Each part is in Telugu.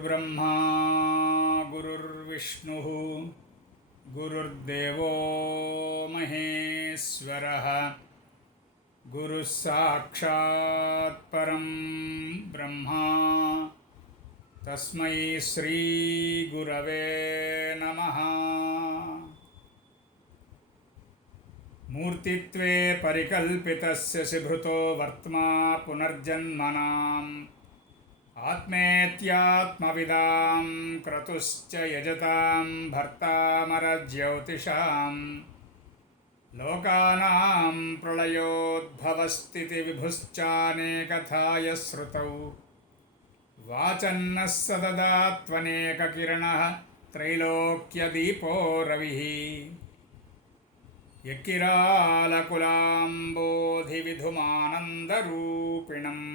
गुरुर्ब्रह्मा गुरुर्विष्णुः गुरुर्देवो महेश्वरः गुरुः साक्षात् परं ब्रह्मा तस्मै श्री गुरवे नमः। मूर्तित्वे परिकल्पितस्य शिभृतो वर्त्मा पुनर्जन्मनाम् आत्मेत्यात्मविदां क्रतुश्च यजतां भर्तामरज्योतिषां लोकानां प्रलयोद्भवस्थितिविभुश्चानेकथाय श्रुतौ वाचन्नः सददात्वनेककिरणः त्रैलोक्यदीपो रविः यक्किरालकुलाम्बोधिविधुमानन्दरूपिणम्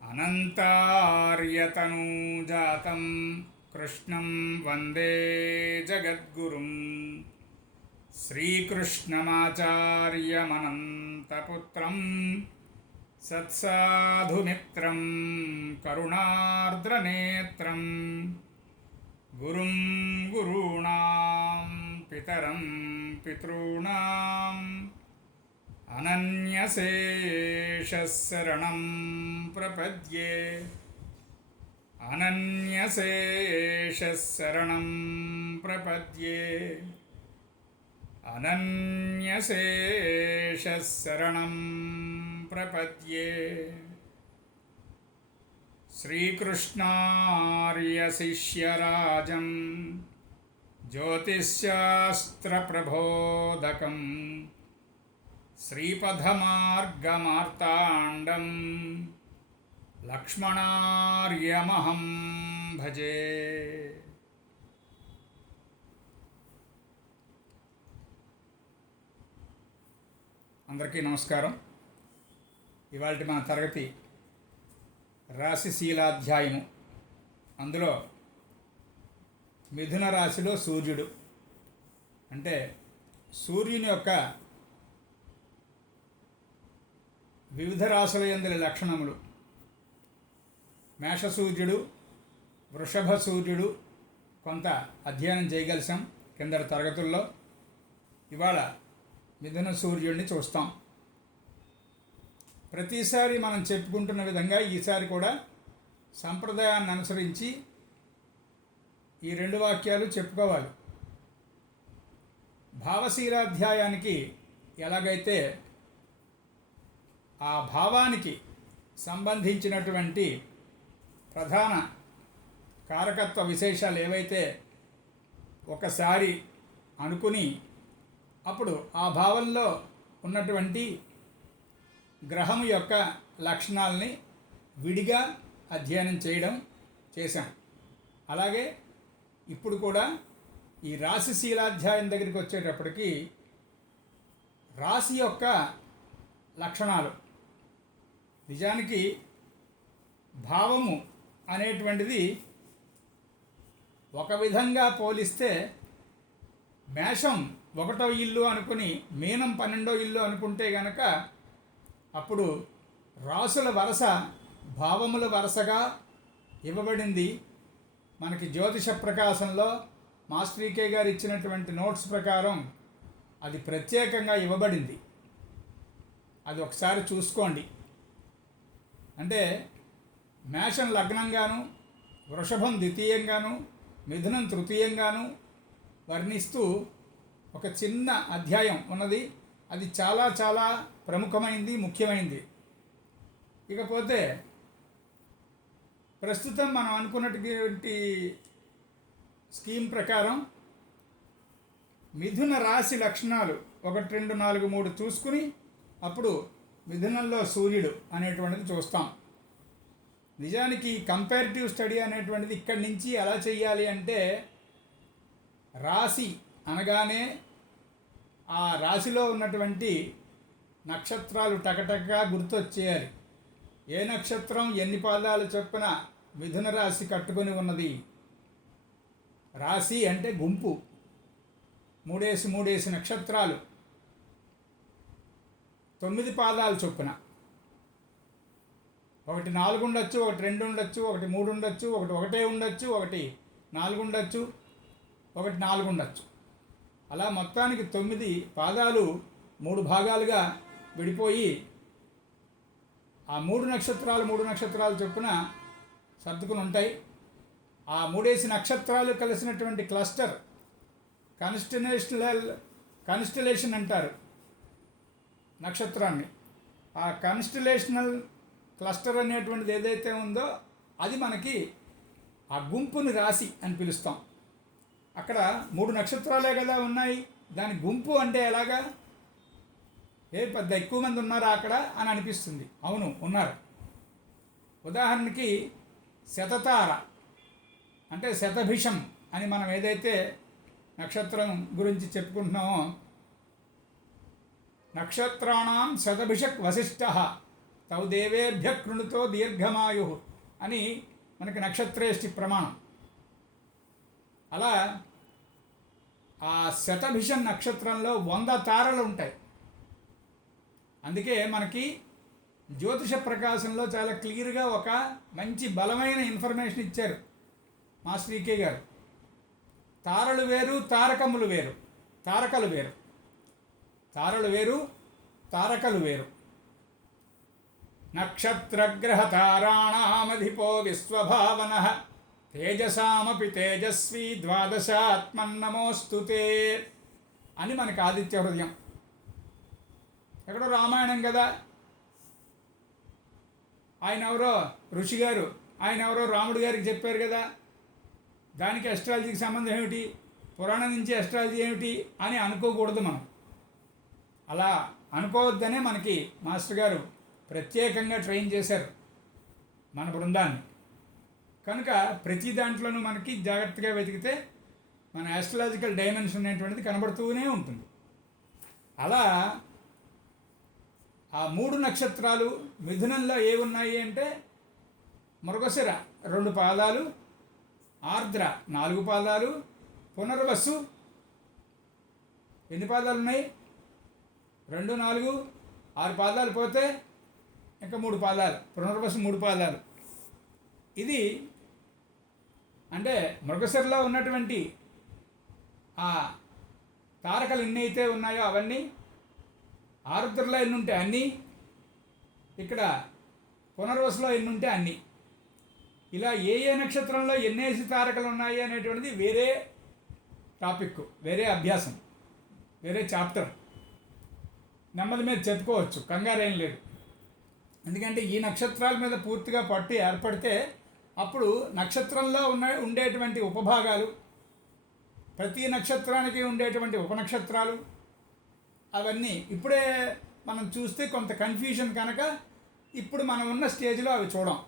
अनन्तार्यतनूजातं कृष्णं वन्दे जगद्गुरुं श्रीकृष्णमाचार्यमनन्तपुत्रं सत्साधुमित्रं करुणार्द्रनेत्रं गुरुं गुरूणां पितरं पितॄणाम् अनन्यशेषशरणं प्रपद्ये अनन्यशेषशरणं प्रपद्ये अनन्यशेषशरणं प्रपद्ये। श्रीकृष्णार्यशिष्यराजं ज्योतिश्शास्त्रप्रबोधकम् श्रीपथमार्गमार्ताण्डं लक्ष्मणार्यमहं भजे। అందరికీ నమస్కారం. ఇవాల్టి మన తరగతి రాశిశీలాధ్యాయము. అందులో మిథున రాశిలో సూర్యుడు అంటే సూర్యుని యొక్క వివిధ రాశుల యందలి లక్షణములు, మేషసూర్యుడు, వృషభ సూర్యుడు కొంత అధ్యయనం చేయగలిసాం కిందటి తరగతుల్లో. ఇవాళ మిథున సూర్యుడిని చూస్తాం. ప్రతిసారి మనం చెప్పుకుంటున్న విధంగా ఈసారి కూడా సంప్రదాయాన్ని అనుసరించి ఈ రెండు వాక్యాలు చెప్పుకోవాలి. భావశీలాధ్యాయానికి ఎలాగైతే ఆ భావానికి సంబంధించినటువంటి ప్రధాన కారకత్వ విశేషాలు ఏవైతే ఒకసారి అనుకుని అప్పుడు ఆ భావంలో ఉన్నటువంటి గ్రహం యొక్క లక్షణాలని విడిగా అధ్యయనం చేశాం. అలాగే ఇప్పుడు కూడా ఈ రాశిశీలాధ్యాయం దగ్గరికి వచ్చేటప్పటికి రాశి యొక్క లక్షణాలు, నిజానికి భావము అనేటువంటిది ఒక విధంగా పోలిస్తే మేషం 1వ ఇల్లు అనుకుని మీనం 12వ ఇల్లు అనుకుంటే గనక అప్పుడు రాసుల వరుస భావముల వరుసగా ఇవ్వబడింది. మనకి జ్యోతిష ప్రకాశంలో మాస్టర్ కే గారు ఇచ్చినటువంటి నోట్స్ ప్రకారం అది ప్రత్యేకంగా ఇవ్వబడింది. అది ఒకసారి చూసుకోండి. అంటే మేషం లగ్నంగాను, వృషభం ద్వితీయంగాను, మిథునం తృతీయంగాను వర్ణిస్తూ ఒక చిన్న అధ్యాయం ఉన్నది. అది చాలా చాలా ప్రముఖమైంది, ముఖ్యమైనది. ఇకపోతే ప్రస్తుతం మనం అనుకున్నటువంటి స్కీమ్ ప్రకారం మిథున రాశి లక్షణాలు 1, 2, 4, 3 చూసుకుని అప్పుడు మిథునంలో సూర్యుడు అనేటువంటిది చూస్తాం. నిజానికి కంపారిటివ్ స్టడీ అనేటువంటిది ఇక్కడి నుంచి ఎలా చేయాలి అంటే రాశి అనగానే ఆ రాశిలో ఉన్నటువంటి నక్షత్రాలు టకటకగా గుర్తొచ్చేయాలి. ఏ నక్షత్రం ఎన్ని పాదాలు చొప్పున మిథున రాశి కట్టుకొని ఉన్నది. రాశి అంటే గుంపు, 3 నక్షత్రాలు 9 పాదాలు చొప్పున ఒకటి 4 ఉండొచ్చు, ఒకటి 2 ఉండొచ్చు, ఒకటి 3 ఉండొచ్చు, ఒకటి ఒకటే ఉండొచ్చు, ఒకటి 4 ఉండొచ్చు, ఒకటి 4 ఉండొచ్చు. అలా మొత్తానికి 9 పాదాలు 3 భాగాలుగా విడిపోయి ఆ 3 నక్షత్రాలు చొప్పున సర్దుకుని ఉంటాయి. ఆ 3 నక్షత్రాలు కలిసినటువంటి క్లస్టర్ కన్స్టలేషన్ అంటారు నక్షత్రాన్ని. ఆ కన్స్టలేషనల్ క్లస్టర్ అనేటువంటిది ఏదైతే ఉందో అది మనకి ఆ గుంపుని రాశి అని పిలుస్తాం. అక్కడ 3 నక్షత్రాలే కదా ఉన్నాయి, దాని గుంపు అంటే ఎలాగా? పెద్ద ఎక్కువ మంది ఉన్నారా అక్కడ అని అనిపిస్తుంది. అవును, ఉన్నారు. ఉదాహరణకి శతతార అంటే శతభిషం అని మనం ఏదైతే నక్షత్రం గురించి చెప్పుకుంటున్నామో, నక్షత్రాణం శతభిషక్ వశిష్ఠ తౌ దేవేభ్య కృణుతో దీర్ఘమాయు అని మనకి నక్షత్రేష్టి ప్రమాణం. అలా ఆ శతభిషం నక్షత్రంలో 100 తారలు ఉంటాయి. అందుకే మనకి జ్యోతిష ప్రకాశంలో చాలా క్లియర్గా ఒక మంచి బలమైన ఇన్ఫర్మేషన్ ఇచ్చారు మాస్టర్ ఈకే గారు. తారలు వేరు, తారకములు వేరు, తారకలు వేరు. తారలు వేరు, తారకలు వేరు. నక్షత్రగ్రహ తారాణామధిపో విశ్వభావన తేజసామపి తేజస్వి ద్వాదశాత్మన్నమోస్తుతే అని మనకి ఆదిత్య హృదయం. ఎక్కడో రామాయణం కదా. ఆయన ఎవరో ఋషి గారు, ఆయన ఎవరో రాముడు గారికి చెప్పారు కదా. దానికి అస్ట్రాలజీకి సంబంధం ఏమిటి, పురాణం నుంచి అస్ట్రాలజీ ఏమిటి అని అనుకోకూడదు మనం. అలా అనుకోవద్దనే మనకి మాస్టర్ గారు ప్రత్యేకంగా ట్రైన్ చేశారు మన బృందాన్ని. కనుక ప్రతి దాంట్లోనూ మనకి జాగ్రత్తగా వెతికితే మన ఆస్ట్రాలజికల్ డైమెన్షన్ అనేటువంటిది కనబడుతూనే ఉంటుంది. అలా ఆ 3 నక్షత్రాలు మిథునంలో ఏమున్నాయి అంటే మృగశిర 2 పాదాలు, ఆర్ద్ర 4 పాదాలు, పునర్వసు ఎన్ని పాదాలు ఉన్నాయి? 2, 4, 6 పాదాలు పోతే ఇంకా 3 పాదాలు, పునర్వసు 3 పాదాలు. ఇది అంటే మృగశిరలో ఉన్నటువంటి ఆ తారకలు ఎన్ని అయితే ఉన్నాయో అవన్నీ, ఆరుద్రలో ఎన్ని ఉంటే అన్నీ, ఇక్కడ పునర్వసులో ఎన్ని ఉంటే అన్నీ. ఇలా ఏ నక్షత్రంలో ఎన్నేసి తారకలు ఉన్నాయి అనేటువంటిది వేరే టాపిక్, వేరే అభ్యాసం, వేరే చాప్టర్. నెమ్మది మీద చెప్పుకోవచ్చు, కంగారేం లేదు. ఎందుకంటే ఈ నక్షత్రాల మీద పూర్తిగా పట్టు ఏర్పడితే అప్పుడు నక్షత్రంలో ఉండేటువంటి ఉపభాగాలు, ప్రతి నక్షత్రానికి ఉండేటువంటి ఉపనక్షత్రాలు అవన్నీ ఇప్పుడే మనం చూస్తే కొంత కన్ఫ్యూజన్ కనుక ఇప్పుడు మనం ఉన్న స్టేజ్లో అవి చూడం.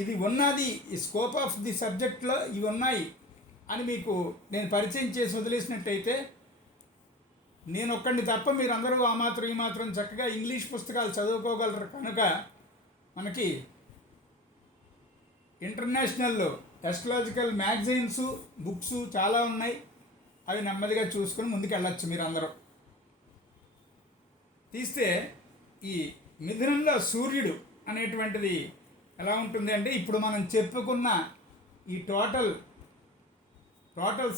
ఇది ఉన్నది, ఈ స్కోప్ ఆఫ్ ది సబ్జెక్ట్లో ఇవి ఉన్నాయి అని మీకు నేను పరిచయం చేసి వదిలేసినట్టయితే నేను ఒక్కడిని తప్ప మీరందరూ ఆ మాత్రం ఈ మాత్రం చక్కగా ఇంగ్లీష్ పుస్తకాలు చదువుకోగలరు. కనుక మనకి ఇంటర్నేషనల్ ఎస్ట్రాలజికల్ మ్యాగజైన్స్, బుక్స్ చాలా ఉన్నాయి. అవి నెమ్మదిగా చూసుకొని ముందుకు వెళ్ళచ్చు మీరందరూ. తీస్తే ఈ మిథునంలో సూర్యుడు అనేటువంటిది ఎలా ఉంటుంది అంటే ఇప్పుడు మనం చెప్పుకున్న ఈ టోటల్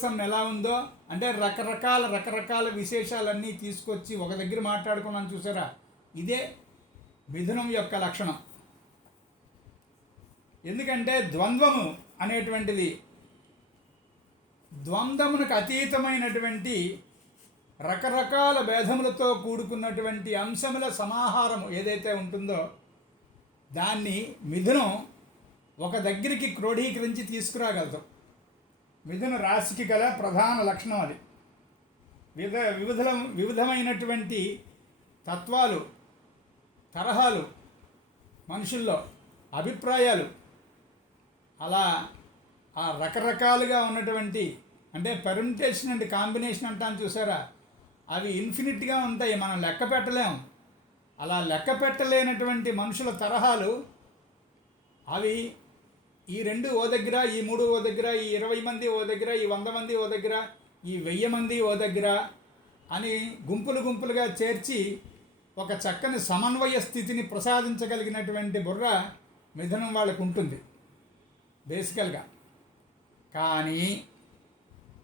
సమ్ ఎలా ఉందో అంటే రకరకాల విశేషాలన్నీ తీసుకొచ్చి ఒక దగ్గర మాట్లాడుకున్నాం చూసారా, ఇదే మిథునం యొక్క లక్షణం. ఎందుకంటే ద్వంద్వము అనేటువంటిది ద్వంద్వమునకు అతీతమైనటువంటి రకరకాల భేదములతో కూడుకున్నటువంటి అంశముల సమాహారం ఏదైతే ఉంటుందో దాన్ని మిథునం ఒక దగ్గరికి క్రోడీకరించి తీసుకురాగలదు. మిథున రాశికి గల ప్రధాన లక్షణం అది. వివిధమైనటువంటి తత్వాలు, తరహాలు, మనుషుల్లో అభిప్రాయాలు, అలా ఆ రకరకాలుగా ఉన్నటువంటి అంటే పర్మిటేషన్ అండ్ కాంబినేషన్ అంటాను చూసారా, అవి ఇన్ఫినిట్గా ఉంటాయి, మనం లెక్క పెట్టలేము. అలా లెక్క పెట్టలేనటువంటి మనుషుల తరహాలు అవి ఈ 2 ఓ దగ్గర, ఈ 3 ఓ దగ్గర, ఈ 20 మంది ఓ దగ్గర, ఈ 100 మంది ఓ దగ్గర, ఈ 1000 మంది ఓ దగ్గర అని గుంపులుగా చేర్చి ఒక చక్కని సమన్వయ స్థితిని ప్రసాదించగలిగినటువంటి బుర్ర మిథునం వాళ్ళకు ఉంటుంది బేసికల్గా. కానీ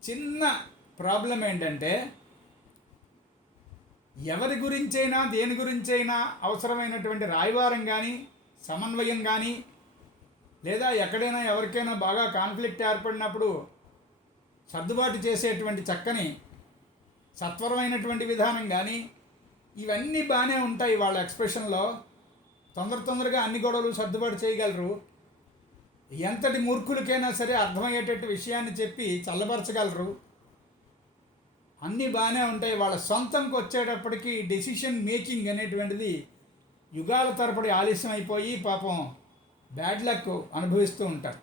చిన్న ప్రాబ్లం ఏంటంటే, ఎవరి గురించైనా దేని గురించైనా అవసరమైనటువంటి రాయబారం కానీ సమన్వయం కానీ, లేదా ఎక్కడైనా ఎవరికైనా బాగా కాన్ఫ్లిక్ట్ ఏర్పడినప్పుడు సర్దుబాటు చేసేటువంటి చక్కని సత్వరమైనటువంటి విధానం కానీ, ఇవన్నీ బాగానే ఉంటాయి వాళ్ళ ఎక్స్ప్రెషన్లో. తొందరగా అన్ని గొడవలు సర్దుబాటు చేయగలరు. ఎంతటి మూర్ఖులకైనా సరే అర్థమయ్యేటట్టు విషయాన్ని చెప్పి చల్లబరచగలరు. అన్నీ బాగానే ఉంటాయి. వాళ్ళ సొంతంకి వచ్చేటప్పటికి డెసిషన్ మేకింగ్ అనేటువంటిది యుగాల తరబడి ఆలస్యం అయిపోయి పాపం బ్యాడ్ లక్ అనుభవిస్తూ ఉంటారు.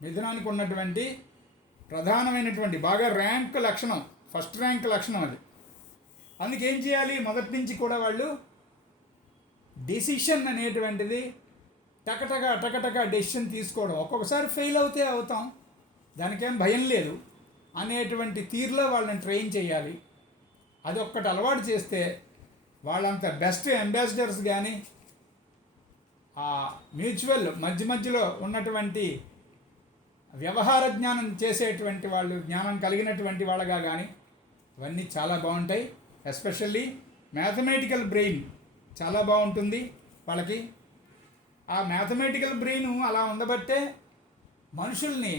మిథునానికి ఉన్నటువంటి ప్రధానమైనటువంటి బాగా ర్యాంక్ లక్షణం, ఫస్ట్ ర్యాంక్ లక్షణం అది. అందుకేం చేయాలి, మొదటి నుంచి కూడా వాళ్ళు డెసిషన్ అనేటువంటిది టకటక డెసిషన్ తీసుకోవడం. ఒక్కొక్కసారి ఫెయిల్ అవుతే అవుతాం, దానికేం భయం లేదు అనేటువంటి తీరులో వాళ్ళని ట్రైన్ చేయాలి. అది ఒక్కటి అలవాటు చేస్తే వాళ్ళంత బెస్ట్ అంబాసిడర్స్ కానీ, ఆ మ్యూచువల్ మధ్యలో ఉన్నటువంటి వ్యవహార జ్ఞానం చేసేటువంటి వాళ్ళు, జ్ఞానం కలిగినటువంటి వాళ్ళగా కానీ ఇవన్నీ చాలా బాగుంటాయి. ఎస్పెషల్లీ మ్యాథమెటికల్ బ్రెయిన్ చాలా బాగుంటుంది వాళ్ళకి. ఆ మ్యాథమెటికల్ బ్రెయిన్ అలా ఉండబట్టే మనుషుల్ని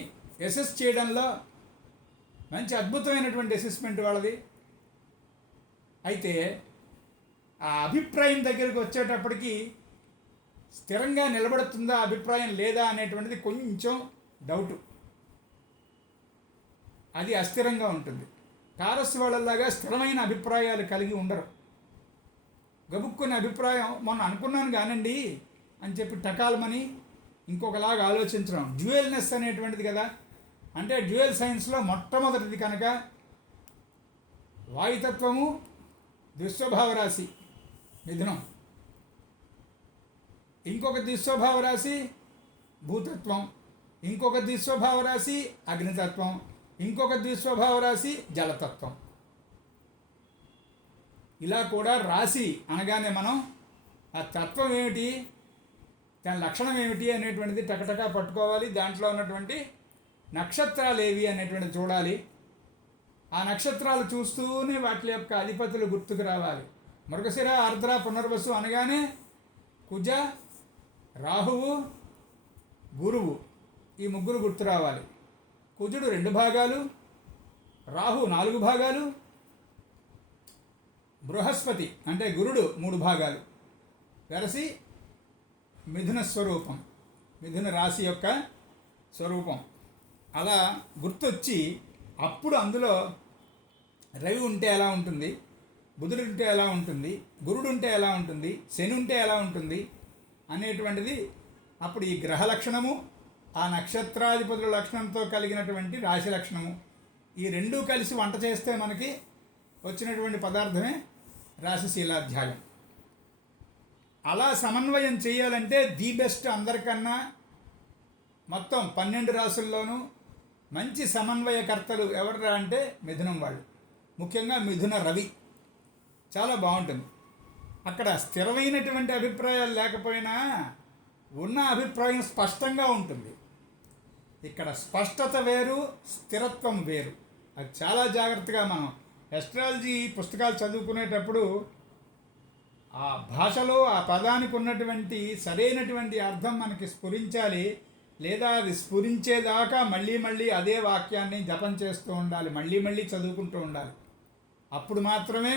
అసెస్ చేయడంలో మంచి అద్భుతమైనటువంటి అసెస్మెంట్ వాళ్ళది. అయితే ఆ అభిప్రాయం దగ్గరికి వచ్చేటప్పటికి స్థిరంగా నిలబడుతుందా అభిప్రాయం లేదా అనేటువంటిది కొంచెం డౌటు, అది అస్థిరంగా ఉంటుంది. టారస్ వాళ్ళలాగా స్థిరమైన అభిప్రాయాలు కలిగి ఉండరు. గబుక్కునే అభిప్రాయం మొన్న అనుకున్నాను కానండి అని చెప్పి టకాలమని ఇంకొకలాగా ఆలోచించడం, డ్యూయల్నెస్ అనేటువంటిది కదా. అంటే డ్యూయల్ సైన్స్లో మొట్టమొదటిది కనుక వాయుతత్వము దుస్వభావ రాశి మిథునం, ఇంకొక దుస్వభావ రాశి భూతత్వం, ఇంకొక ద్విస్వభావ రాశి అగ్నితత్వం, ఇంకొక ద్విస్వభావ రాశి జలతత్వం. ఇలా కూడా రాశి అనగానే మనం ఆ తత్వం ఏమిటి, దాని లక్షణం ఏమిటి అనేటువంటిది టకటకా పట్టుకోవాలి. దాంట్లో ఉన్నటువంటి నక్షత్రాలు ఏవి అనేటువంటిది చూడాలి. ఆ నక్షత్రాలు చూస్తూనే వాటి యొక్క అధిపతులు గుర్తుకు రావాలి. మృగశిర, ఆర్ద్ర, పునర్వసు అనగానే కుజ, రాహువు, గురువు ఈ ముగ్గురు గుర్తు రావాలి. కుజుడు 2 భాగాలు, రాహు 4 భాగాలు, బృహస్పతి అంటే గురుడు 3 భాగాలు వెరసి మిథున స్వరూపం, మిథున రాశి యొక్క స్వరూపం. అలా గుర్తొచ్చి అప్పుడు అందులో రవి ఉంటే ఎలా ఉంటుంది, బుధుడు ఉంటే ఎలా ఉంటుంది, గురుడు ఉంటే ఎలా ఉంటుంది, శని ఉంటే ఎలా ఉంటుంది అనేటువంటిది అప్పుడు ఈ గ్రహ లక్షణము, ఆ నక్షత్రాధిపతుల లక్షణంతో కలిగినటువంటి రాశి లక్షణము, ఈ రెండూ కలిసి వంట చేస్తే మనకి వచ్చినటువంటి పదార్థమే రాశిశీలాధ్యాయం. అలా సమన్వయం చేయాలంటే ది బెస్ట్ అందరికన్నా మొత్తం 12 రాశుల్లోనూ మంచి సమన్వయకర్తలు ఎవరు అంటే మిథునం వాళ్ళు. ముఖ్యంగా మిథున రవి చాలా బాగుంటుంది. అక్కడ స్థిరమైనటువంటి అభిప్రాయాలు లేకపోయినా ఉన్న అభిప్రాయం స్పష్టంగా ఉంటుంది. ఇక్కడ స్పష్టత వేరు, స్థిరత్వం వేరు. అది చాలా జాగ్రత్తగా మనం ఎస్ట్రాలజీ పుస్తకాలు చదువుకునేటప్పుడు ఆ భాషలో ఆ పదానికి ఉన్నటువంటి సరైనటువంటి అర్థం మనకి స్ఫురించాలి. లేదా అది స్ఫురించేదాకా మళ్ళీ అదే వాక్యాన్ని జపం చేస్తూ ఉండాలి, మళ్ళీ చదువుకుంటూ ఉండాలి. అప్పుడు మాత్రమే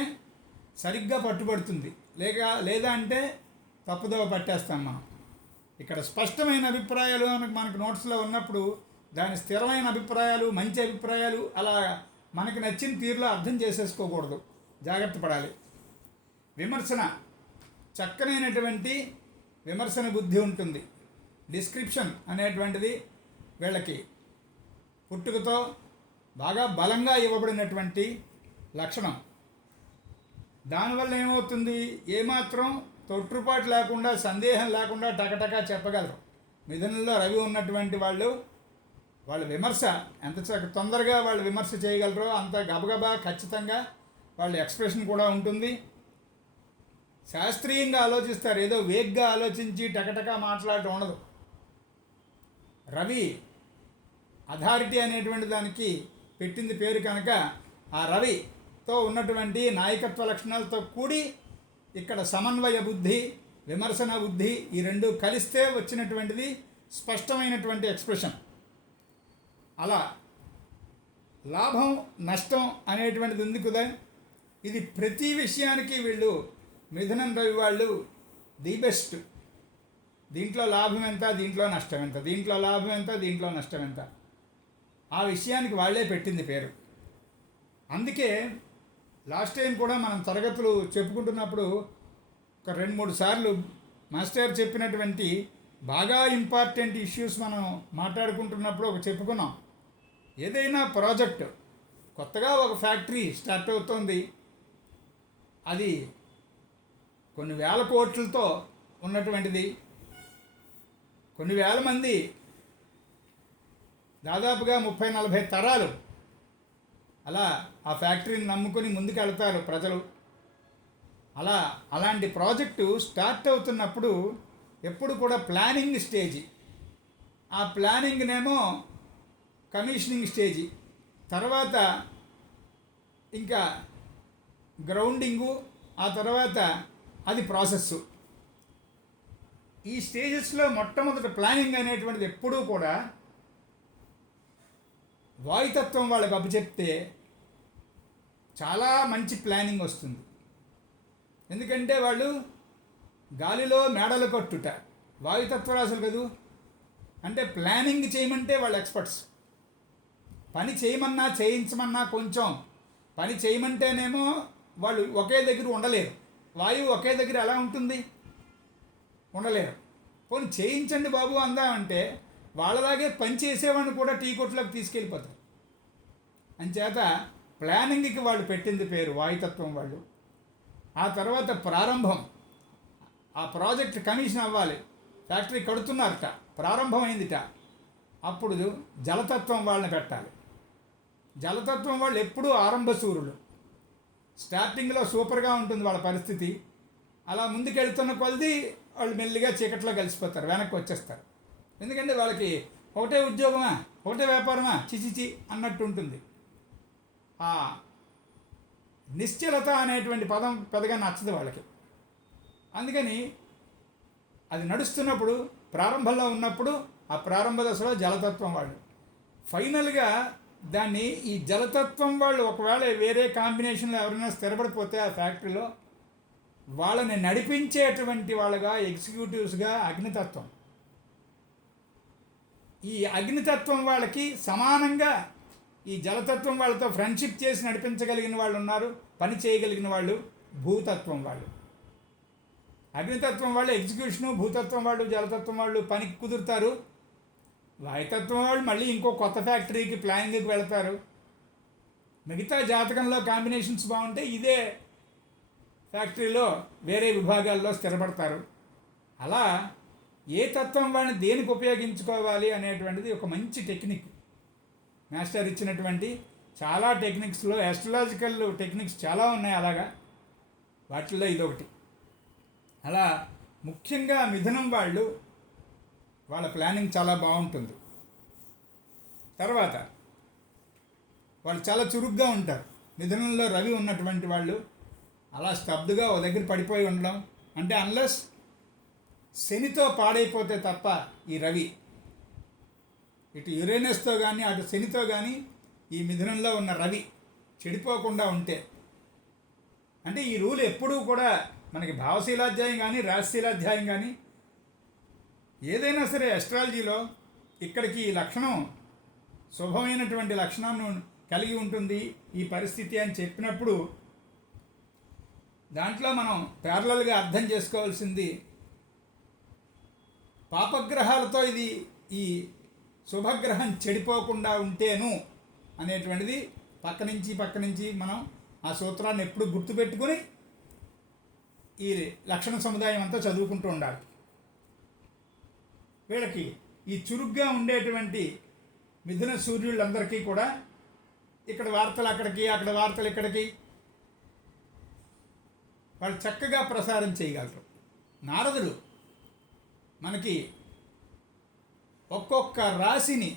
సరిగ్గా పట్టుబడుతుంది. లేదా అంటే తప్పుదోవ పట్టేస్తాం మనం. ఇక్కడ స్పష్టమైన అభిప్రాయాలు మనకు నోట్స్లో ఉన్నప్పుడు దాని స్థిరమైన అభిప్రాయాలు, మంచి అభిప్రాయాలు అలా మనకి నచ్చిన తీరులో అర్థం చేసేసుకోకూడదు, జాగ్రత్త పడాలి. విమర్శన, చక్కనైనటువంటి విమర్శన బుద్ధి ఉంటుంది. డిస్క్రిప్షన్ అనేటువంటిది వీళ్ళకి పుట్టుకతో బాగా బలంగా ఇవ్వబడినటువంటి లక్షణం. దానివల్ల ఏమవుతుంది, ఏమాత్రం తొట్టుపాటు లేకుండా, సందేహం లేకుండా టకటకా చెప్పగలరు. మిథునంలో రవి ఉన్నటువంటి వాళ్ళు విమర్శ ఎంత తొందరగా వాళ్ళు విమర్శ చేయగలరో అంత గబగబా ఖచ్చితంగా వాళ్ళ ఎక్స్ప్రెషన్ కూడా ఉంటుంది. శాస్త్రీయంగా ఆలోచిస్తారు, ఏదో వేగ్గా ఆలోచించి టకటకా మాట్లాడటం ఉండదు. రవి అథారిటీ అనేటువంటి దానికి పెట్టింది పేరు కనుక ఆ రవితో ఉన్నటువంటి నాయకత్వ లక్షణాలతో కూడి ఇక్కడ సమన్వయ బుద్ధి, విమర్శన బుద్ధి ఈ రెండు కలిస్తే వచ్చినటువంటిది స్పష్టమైనటువంటి ఎక్స్ప్రెషన్. అలా లాభం నష్టం అనేటువంటిది ఉంది కదా, ఇది ప్రతి విషయానికి వీళ్ళు మిథునం రవి వాళ్ళు ది బెస్ట్. దీంట్లో లాభం ఎంత, దీంట్లో నష్టం ఎంత, దీంట్లో లాభం ఎంత, దీంట్లో నష్టం ఎంత, ఆ విషయానికి వాళ్ళే పెట్టింది పేరు. అందుకే లాస్ట్ టైం కూడా మనం తరగతులు చెప్పుకుంటున్నప్పుడు ఒక 2-3 సార్లు మాస్టర్ చెప్పినటువంటి బాగా ఇంపార్టెంట్ ఇష్యూస్ మనం మాట్లాడుకుంటున్నప్పుడు ఒక చెప్పుకున్నాం. ఏదైనా ప్రాజెక్ట్ కొత్తగా ఒక ఫ్యాక్టరీ స్టార్ట్ అవుతుంది, అది కొన్ని వేల కోట్లతో ఉన్నటువంటిది, కొన్ని వేల మంది దాదాపుగా 30-40 తరాలు అలా ఆ ఫ్యాక్టరీని నమ్ముకొని ముందుకు వెళ్తారు ప్రజలు. అలాంటి ప్రాజెక్టు స్టార్ట్ అవుతున్నప్పుడు ఎప్పుడు కూడా ప్లానింగ్ స్టేజీ, ఆ ప్లానింగ్నేమో కమిషనింగ్ స్టేజీ, తర్వాత ఇంకా గ్రౌండింగు, ఆ తర్వాత అది ప్రాసెస్సు. ఈ స్టేజెస్లో మొట్టమొదటి ప్లానింగ్ అనేటువంటిది ఎప్పుడూ కూడా వాయుతత్వం వాళ్ళకి అప్పచెప్తే చాలా మంచి ప్లానింగ్ వస్తుంది. ఎందుకంటే వాళ్ళు గాలిలో మేడలు కట్టుట వాయుతత్వ రాశులు కదూ. అంటే ప్లానింగ్ చేయమంటే వాళ్ళు ఎక్స్పర్ట్స్. పని చేయమన్నా చేయించమన్నా కొంచెం పని చేయమంటేనేమో వాళ్ళు ఒకే దగ్గర ఉండలేరు. వాయువు ఒకే దగ్గర ఎలా ఉంటుంది, ఉండలేరు. పోనీ చేయించండి బాబు అందామంటే వాళ్ళలాగే పని చేసేవాడిని కూడా టీ కొట్లోకి తీసుకెళ్ళిపోతారు. అంచేత ప్లానింగ్కి వాళ్ళు పెట్టింది పేరు వాయుతత్వం వాళ్ళు. ఆ తర్వాత ప్రారంభం, ఆ ప్రాజెక్ట్ కమిషన్ అవ్వాలి, ఫ్యాక్టరీ కడుతున్నారట, ప్రారంభమైందిట, అప్పుడు జలతత్వం వాళ్ళని పెట్టాలి. జలతత్వం వాళ్ళు ఎప్పుడూ ఆరంభ సూర్యులు. స్టార్టింగ్లో సూపర్గా ఉంటుంది వాళ్ళ పరిస్థితి, అలా ముందుకెళ్తున్న కొలది వాళ్ళు మెల్లిగా చీకట్లో కలిసిపోతారు, వెనక్కి వచ్చేస్తారు. ఎందుకంటే వాళ్ళకి ఒకటే ఉద్యోగమా, ఒకటే వ్యాపారమా, చిచిచి అన్నట్టు ఉంటుంది. ఆ నిశ్చలత అనేటువంటి పదం పెద్దగా నచ్చదు వాళ్ళకి. అందుకని అది నడుస్తున్నప్పుడు, ప్రారంభంలో ఉన్నప్పుడు ఆ ప్రారంభ దశలో జలతత్వం వాళ్ళు. ఫైనల్గా దాన్ని ఈ జలతత్వం వాళ్ళు ఒకవేళ వేరే కాంబినేషన్లో ఎవరైనా స్థిరపడిపోతే ఆ ఫ్యాక్టరీలో వాళ్ళని నడిపించేటువంటి వాళ్ళగా ఎగ్జిక్యూటివ్స్గా అగ్నితత్వం. ఈ అగ్నితత్వం వాళ్ళకి సమానంగా ఈ జలతత్వం వాళ్ళతో ఫ్రెండ్షిప్ చేసి నడిపించగలిగిన వాళ్ళు ఉన్నారు, పని చేయగలిగిన వాళ్ళు భూతత్వం వాళ్ళు. అగ్నితత్వం వాళ్ళు ఎగ్జిక్యూషను, భూతత్వం వాళ్ళు జలతత్వం వాళ్ళు పనికి కుదురుతారు. వాయుతత్వం వాళ్ళు మళ్ళీ ఇంకో కొత్త ఫ్యాక్టరీకి ప్లానింగ్కి వెళతారు. మిగతా జాతకంలో కాంబినేషన్స్ బాగుంటే ఇదే ఫ్యాక్టరీలో వేరే విభాగాల్లో స్థిరపడతారు. అలా ఏ తత్వం వాళ్ళని దేనికి ఉపయోగించుకోవాలి అనేటువంటిది ఒక మంచి టెక్నిక్. మాస్టర్ ఇచ్చినటువంటి చాలా టెక్నిక్స్లో ఆస్ట్రాలజికల్ టెక్నిక్స్ చాలా ఉన్నాయి, అలాగా వాటిల్లో ఇదొకటి. అలా ముఖ్యంగా మిథునం వాళ్ళు వాళ్ళ ప్లానింగ్ చాలా బాగుంటుంది. తర్వాత వాళ్ళు చాలా చురుగ్గా ఉంటారు. మిథునంలో రవి ఉన్నటువంటి వాళ్ళు అలా స్తబ్దుగా ఒక దగ్గర పడిపోయి ఉండడం అంటే, అన్లెస్ శనితో పాడైపోతే తప్ప ఈ రవి ఇటు యురేనస్తో కానీ అటు శనితో కానీ ఈ మిథునంలో ఉన్న రవి చెడిపోకుండా ఉంటే, అంటే ఈ రూల్ ఎప్పుడూ కూడా మనకి భావశీలాధ్యాయం కానీ రాజశీలాధ్యాయం కానీ ఏదైనా సరే అస్ట్రాలజీలో ఇక్కడికి ఈ లక్షణం శుభమైనటువంటి లక్షణాన్ని కలిగి ఉంటుంది ఈ పరిస్థితి అని చెప్పినప్పుడు దాంట్లో మనం ప్యారలల్గా అర్థం చేసుకోవాల్సింది, పాపగ్రహాలతో ఇది ఈ శుభగ్రహం చెడిపోకుండా ఉంటేను అనేటువంటిది పక్క నుంచి మనం ఆ సూత్రాన్ని ఎప్పుడు గుర్తుపెట్టుకొని ఈ లక్షణ సముదాయం అంతా చదువుకుంటూ ఉండాలి. వీళ్ళకి ఈ చురుగ్గా ఉండేటువంటి మిథున సూర్యులందరికీ కూడా ఇక్కడ వార్తలు అక్కడికి, అక్కడ వార్తలు ఇక్కడికి, వాళ్ళు చక్కగా ప్రసారం చేయగలరు. నారదుడు మనకి ఒక్కొక్క రాశిని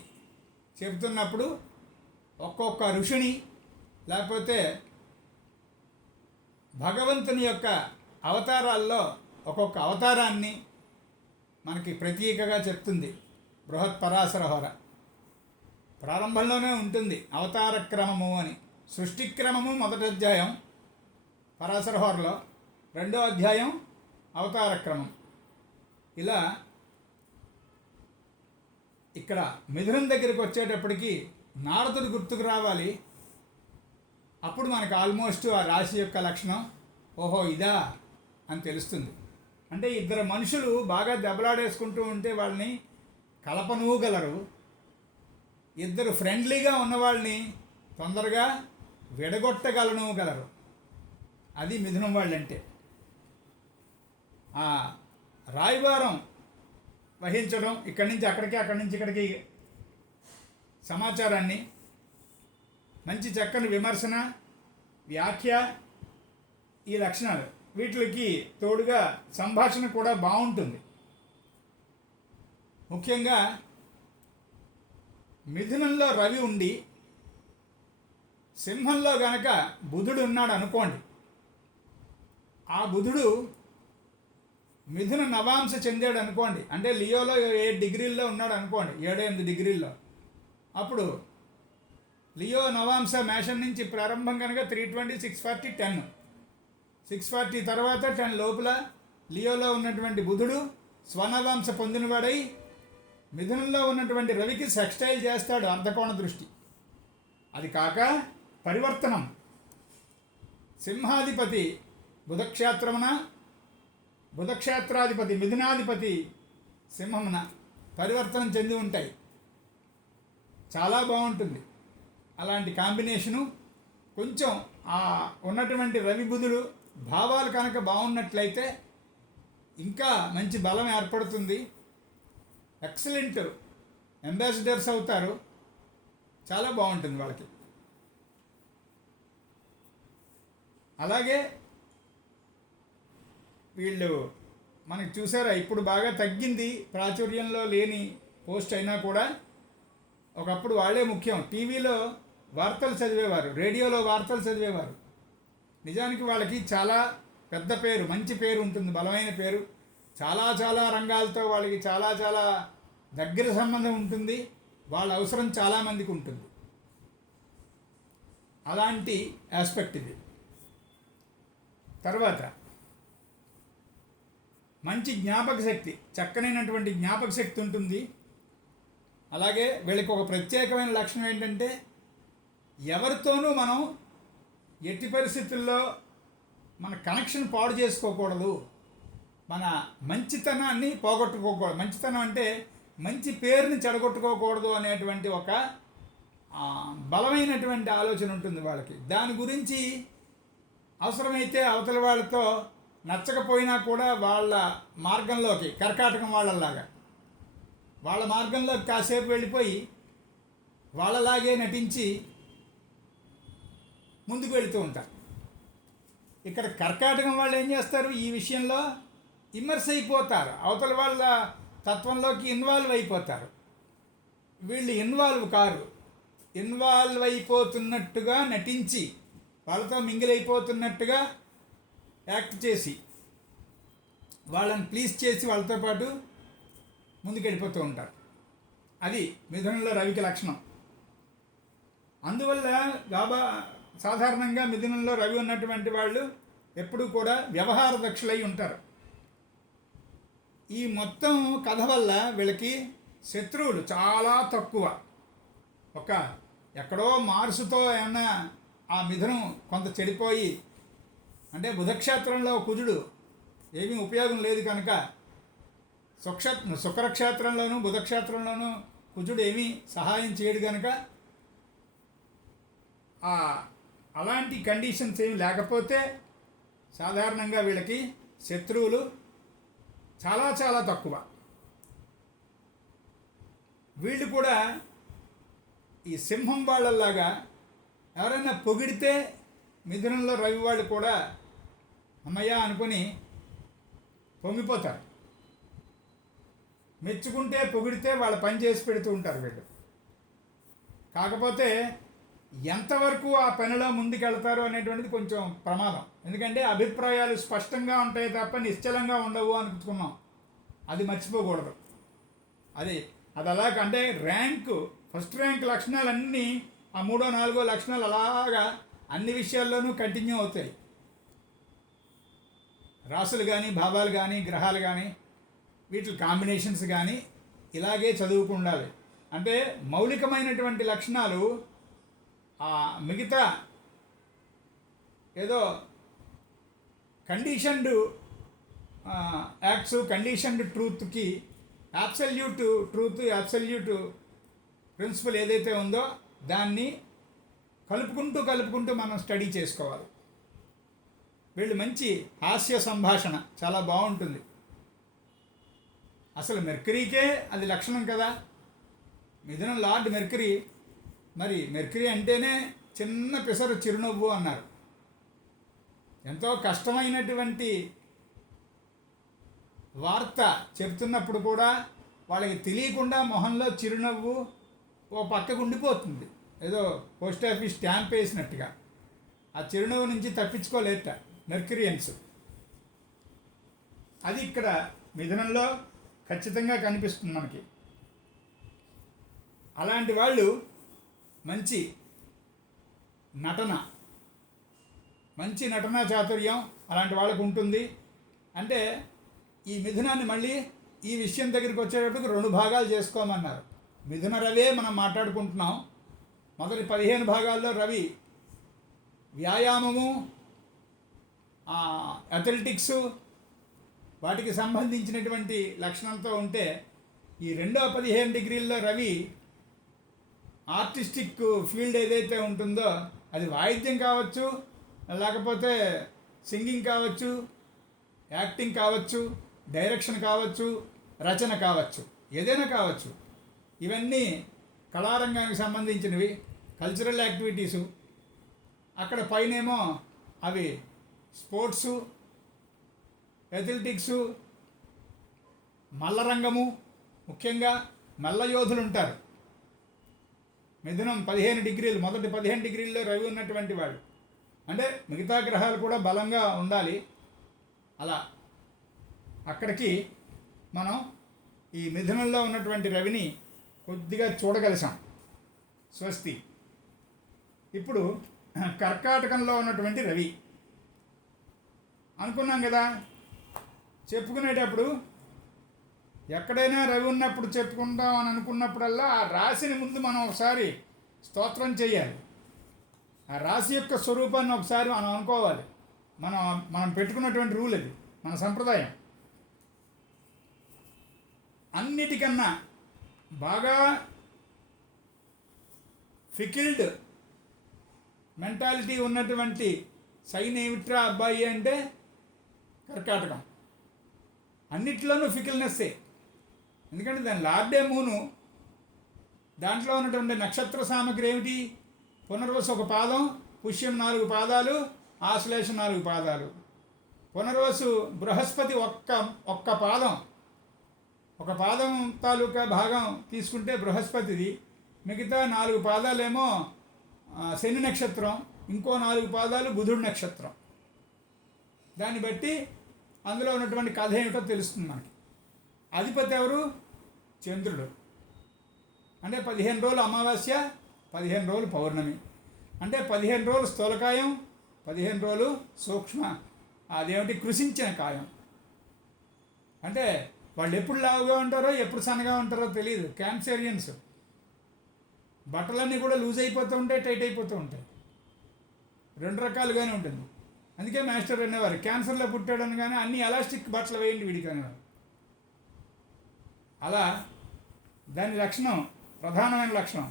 చెబుతున్నప్పుడు ఒక్కొక్క ఋషిని లేకపోతే భగవంతుని యొక్క అవతారాల్లో ఒక్కొక్క అవతారాన్ని మనకి ప్రతీకగా చెప్తుంది బృహత్పరాశర హోర. ప్రారంభంలోనే ఉంటుంది అవతార క్రమము అని. సృష్టి క్రమము మొదటి అధ్యాయం పరాశర హోరలో, రెండో అధ్యాయం అవతార క్రమం. ఇలా ఇక్కడ మిథునం దగ్గరికి వచ్చేటప్పటికి నారదుడు గుర్తుకు రావాలి. అప్పుడు మనకు ఆల్మోస్ట్ ఆ రాశి యొక్క లక్షణం ఓహో ఇదా అని తెలుస్తుంది. అంటే ఇద్దరు మనుషులు బాగా దెబ్బలాడేసుకుంటూ ఉంటే వాళ్ళని కలపనూగలరు. ఇద్దరు ఫ్రెండ్లీగా ఉన్నవాళ్ళని తొందరగా విడగొట్టగలనుగలరు. అది మిథునం వాళ్ళంటే. ఆ రాయబారం వహించడం, ఇక్కడి నుంచి అక్కడికి అక్కడి నుంచి ఇక్కడికి సమాచారాన్ని, మంచి చక్కని విమర్శన, వ్యాఖ్య, ఈ లక్షణాలు వీటికి తోడుగా సంభాషణ కూడా బాగుంటుంది. ముఖ్యంగా మిథునంలో రవి ఉండి సింహంలో గనక బుధుడు ఉన్నాడు అనుకోండి, ఆ బుధుడు మిథున నవాంశ చెందాడు అనుకోండి, అంటే లియోలో 7 డిగ్రీల్లో ఉన్నాడు అనుకోండి, 7-8 డిగ్రీల్లో, అప్పుడు లియో నవాంశ మేషం నుంచి ప్రారంభం కనుక 320, 640, 10, 640 తర్వాత 10 లోపల లియోలో ఉన్నటువంటి బుధుడు స్వనవాంశ పొందినవాడై మిథునంలో ఉన్నటువంటి రవికి సెక్స్టైల్ చేస్తాడు అర్ధకోణ దృష్టి. అది కాక పరివర్తనం, సింహాధిపతి బుధక్షేత్రమున, బుధక్షేత్రాధిపతి మిథునాధిపతి సింహమున పరివర్తనం చెంది ఉంటాయి. చాలా బాగుంటుంది అలాంటి కాంబినేషను. కొంచెం ఆ ఉన్నటువంటి రవి బుధుడు భావాలు కనుక బాగున్నట్లయితే ఇంకా మంచి బలం ఏర్పడుతుంది. ఎక్సలెంట్ అంబాసిడర్స్ అవుతారు. చాలా బాగుంటుంది వాళ్ళకి. అలాగే వీళ్ళు మనకి చూసారా, ఇప్పుడు బాగా తగ్గింది, ప్రాచుర్యంలో లేని పోస్ట్ అయినా కూడా ఒకప్పుడు వాళ్ళే ముఖ్యం. టీవీలో వార్తలు చదివేవారు, రేడియోలో వార్తలు చదివేవారు. నిజానికి వాళ్ళకి చాలా పెద్ద పేరు, మంచి పేరు ఉంటుంది, బలమైన పేరు. చాలా చాలా రంగాలతో వాళ్ళకి చాలా చాలా దగ్గర సంబంధం ఉంటుంది. వాళ్ళ అవసరం చాలామందికి ఉంటుంది. అలాంటి ఆస్పెక్ట్ ఇది. తర్వాత మంచి జ్ఞాపక శక్తి, చక్కనైనటువంటి జ్ఞాపక శక్తి ఉంటుంది. అలాగే వీళ్ళకి ఒక ప్రత్యేకమైన లక్షణం ఏంటంటే ఎవరితోనూ మనం ఎట్టి పరిస్థితుల్లో మన కనెక్షన్ పాడు చేసుకోకూడదు, మన మంచితనాన్ని పోగొట్టుకోకూడదు. మంచితనం అంటే మంచి పేరుని చెడగొట్టుకోకూడదు అనేటువంటి ఒక బలమైనటువంటి ఆలోచన ఉంటుంది వాళ్ళకి. దాని గురించి అవసరమైతే అవతల వాళ్ళతో నచ్చకపోయినా కూడా వాళ్ళ మార్గంలోకి, కర్కాటకం వాళ్ళలాగా వాళ్ళ మార్గంలోకి కాసేపు వెళ్ళిపోయి వాళ్ళలాగే నటించి ముందుకు వెళుతూ ఉంటారు. ఇక్కడ కర్కాటకం వాళ్ళు ఏం చేస్తారు, ఈ విషయంలో ఇమ్మర్స్ అయిపోతారు, అవతల వాళ్ళ తత్వంలోకి ఇన్వాల్వ్ అయిపోతారు. వీళ్ళు ఇన్వాల్వ్ కారు, ఇన్వాల్వ్ అయిపోతున్నట్టుగా నటించి వాళ్ళతో మింగిల్ అయిపోతున్నట్టుగా యాక్ట్ చేసి వాళ్ళని ప్లీజ్ చేసి వాళ్ళతో పాటు ముందుకు వెళ్ళిపోతూ ఉంటారు. అది మిథునంలో రవికి లక్షణం. అందువల్ల సాధారణంగా మిథునంలో రవి ఉన్నటువంటి వాళ్ళు ఎప్పుడూ కూడా వ్యవహార దక్షులై ఉంటారు. ఈ మొత్తం కథ వల్ల వీళ్ళకి శత్రువులు చాలా తక్కువ. ఒక ఎక్కడో మార్సుతో ఏమన్నా ఆ మిథునం కొంత చెడిపోయి, అంటే బుధక్షేత్రంలో కుజుడు ఏమీ ఉపయోగం లేదు కనుక శుక్రక్షేత్రంలోనూ బుధక్షేత్రంలోనూ కుజుడు ఏమీ సహాయం చేయడు కనుక అలాంటి కండిషన్స్ ఏమి లేకపోతే సాధారణంగా వీళ్ళకి శత్రువులు చాలా చాలా తక్కువ. వీళ్ళు కూడా ఈ సింహం వాళ్ళలాగా ఎవరైనా పొగిడితే మిథునంలో రవి వాళ్ళు కూడా అమ్మయ్య అనుకుని పొంగిపోతారు. మెచ్చుకుంటే పొగిడితే వాళ్ళ పని చేసి పెడుతూ ఉంటారు వీళ్ళు. కాకపోతే ఎంతవరకు ఆ పనిలో ముందుకెళ్తారు అనేటువంటిది కొంచెం ప్రమాదం. ఎందుకంటే అభిప్రాయాలు స్పష్టంగా ఉంటాయి తప్ప నిశ్చలంగా ఉండవు అనుకున్నాం. అది మర్చిపోకూడదు. అది అది అలాగంటే ఫస్ట్ ర్యాంక్ లక్షణాలన్నీ ఆ 3, 4 లక్షణాలు అలాగా అన్ని విషయాల్లోనూ కంటిన్యూ అవుతాయి. రాసులు కానీ, భావాలు కానీ, గ్రహాలు కానీ, వీటి కాంబినేషన్స్ కానీ ఇలాగే చదువుకు ఉండాలి. అంటే మౌలికమైనటువంటి లక్షణాలు మిగతా ఏదో కండిషన్డ్ యాక్ట్స్, కండిషన్డ్ ట్రూత్కి అబ్సల్యూట్ ట్రూత్, అబ్సల్యూట్ ప్రిన్సిపల్ ఏదైతే ఉందో దాన్ని కలుపుకుంటూ మనం స్టడీ చేసుకోవాలి. వీళ్ళు మంచి హాస్య సంభాషణ చాలా బాగుంటుంది. అసలు మెర్కరీకే అది లక్షణం కదా. మిథునం లార్డ్ మెర్కరీ. మరి మెర్కరీ అంటేనే చిన్న పిసరు చిరునవ్వు అన్నారు. ఎంతో కష్టమైనటువంటి వార్త చెప్తున్నప్పుడు కూడా వాళ్ళకి తెలియకుండా మొహంలో చిరునవ్వు ఓ పక్కకు ఉండిపోతుంది. ఏదో పోస్ట్ ఆఫీస్ స్టాంప్ వేసినట్టుగా ఆ చిరునవ్వు నుంచి తప్పించుకోలేట మెర్క్యూరియన్స్. అది ఇక్కడ మిథునంలో ఖచ్చితంగా కనిపిస్తుంది మనకి. అలాంటి వాళ్ళు మంచి నటనా చాతుర్యం అలాంటి వాళ్ళకు ఉంటుంది. అంటే ఈ మిథునాన్ని మళ్ళీ ఈ విషయం దగ్గరికి వచ్చేటప్పటికి 2 భాగాలు చేసుకోమన్నారు. మిథున రవే మనం మాట్లాడుకుంటున్నాం. మొదటి 15 భాగాల్లో రవి వ్యాయామము, అథ్లెటిక్స్ వాటికి సంబంధించినటువంటి లక్షణంతో ఉంటే, ఈ రెండో 15 డిగ్రీల్లో రవి ఆర్టిస్టిక్ ఫీల్డ్ ఏదైతే ఉంటుందో అది వాయిద్యం కావచ్చు, లేకపోతే సింగింగ్ కావచ్చు, యాక్టింగ్ కావచ్చు, డైరెక్షన్ కావచ్చు, రచన కావచ్చు, ఏదైనా కావచ్చు. ఇవన్నీ కళారంగానికి సంబంధించినవి, కల్చరల్ యాక్టివిటీసు. అక్కడ పైనేమో అవి స్పోర్ట్సు, అథ్లెటిక్సు, మల్లరంగము. ముఖ్యంగా మల్ల యోధులు ఉంటారు. మిథునం 15 డిగ్రీలు, మొదటి 15 డిగ్రీల్లో రవి ఉన్నటువంటి వాడు. అంటే మిగతా గ్రహాలు కూడా బలంగా ఉండాలి. అలా అక్కడికి మనం ఈ మిథునంలో ఉన్నటువంటి రవిని కొద్దిగా చూడగలిసాం. స్వస్తి. ఇప్పుడు కర్కాటకంలో ఉన్నటువంటి రవి అనుకున్నాం కదా. చెప్పుకునేటప్పుడు ఎక్కడైనా రవి ఉన్నప్పుడు చెప్పుకుంటాం అని అనుకున్నప్పుడల్లా ఆ రాశిని ముందు మనం ఒకసారి స్తోత్రం చేయాలి. ఆ రాశి యొక్క స్వరూపాన్ని ఒకసారి మనం అనుకోవాలి. మనం పెట్టుకున్నటువంటి రూల్ అది, మన సంప్రదాయం. అన్నిటికన్నా బాగా ఫికిల్డ్ మెంటాలిటీ ఉన్నటువంటి సైన్ ఏమిట్రా అబ్బాయి అంటే కర్కాటకం. అన్నిట్లోనూ ఫికిల్నెస్సే. ఎందుకంటే దాని లార్డే మూను. దాంట్లో ఉన్నటువంటి నక్షత్ర సామగ్రి ఏమిటి? పునర్వసు 1 పాదం, పుష్యం 4 పాదాలు, ఆశ్లేష 4 పాదాలు. పునర్వసు బృహస్పతి ఒక్క పాదం, 1 పాదం తాలూకా భాగం తీసుకుంటే బృహస్పతిది, మిగతా 4 పాదాలేమో శని నక్షత్రం, ఇంకో 4 పాదాలు బుధుడు నక్షత్రం. దాన్ని బట్టి అందులో ఉన్నటువంటి కథ ఏమిటో తెలుస్తుంది మనకి. అధిపతి ఎవరు? చంద్రుడు. అంటే 15 రోజులు అమావాస్య, 15 రోజులు పౌర్ణమి. అంటే 15 రోజులు స్థూలకాయం, 15 రోజులు సూక్ష్మ, అదేమిటి కృషించిన కాయం. అంటే వాళ్ళు ఎప్పుడు లావుగా ఉంటారో ఎప్పుడు సన్నగా ఉంటారో తెలియదు. క్యాన్సరియన్స్. బట్టలన్నీ కూడా లూజ్ అయిపోతూ ఉంటాయి, టైట్ అయిపోతూ ఉంటాయి. 2 రకాలుగానే ఉంటుంది. అందుకే మాస్టర్ అనేవారు క్యాన్సర్లో పుట్టాడని కానీ అన్ని ఎలాస్టిక్ బట్టలు వేయండి వీడికి అనేవారు. అలా దాని లక్షణం, ప్రధానమైన లక్షణం.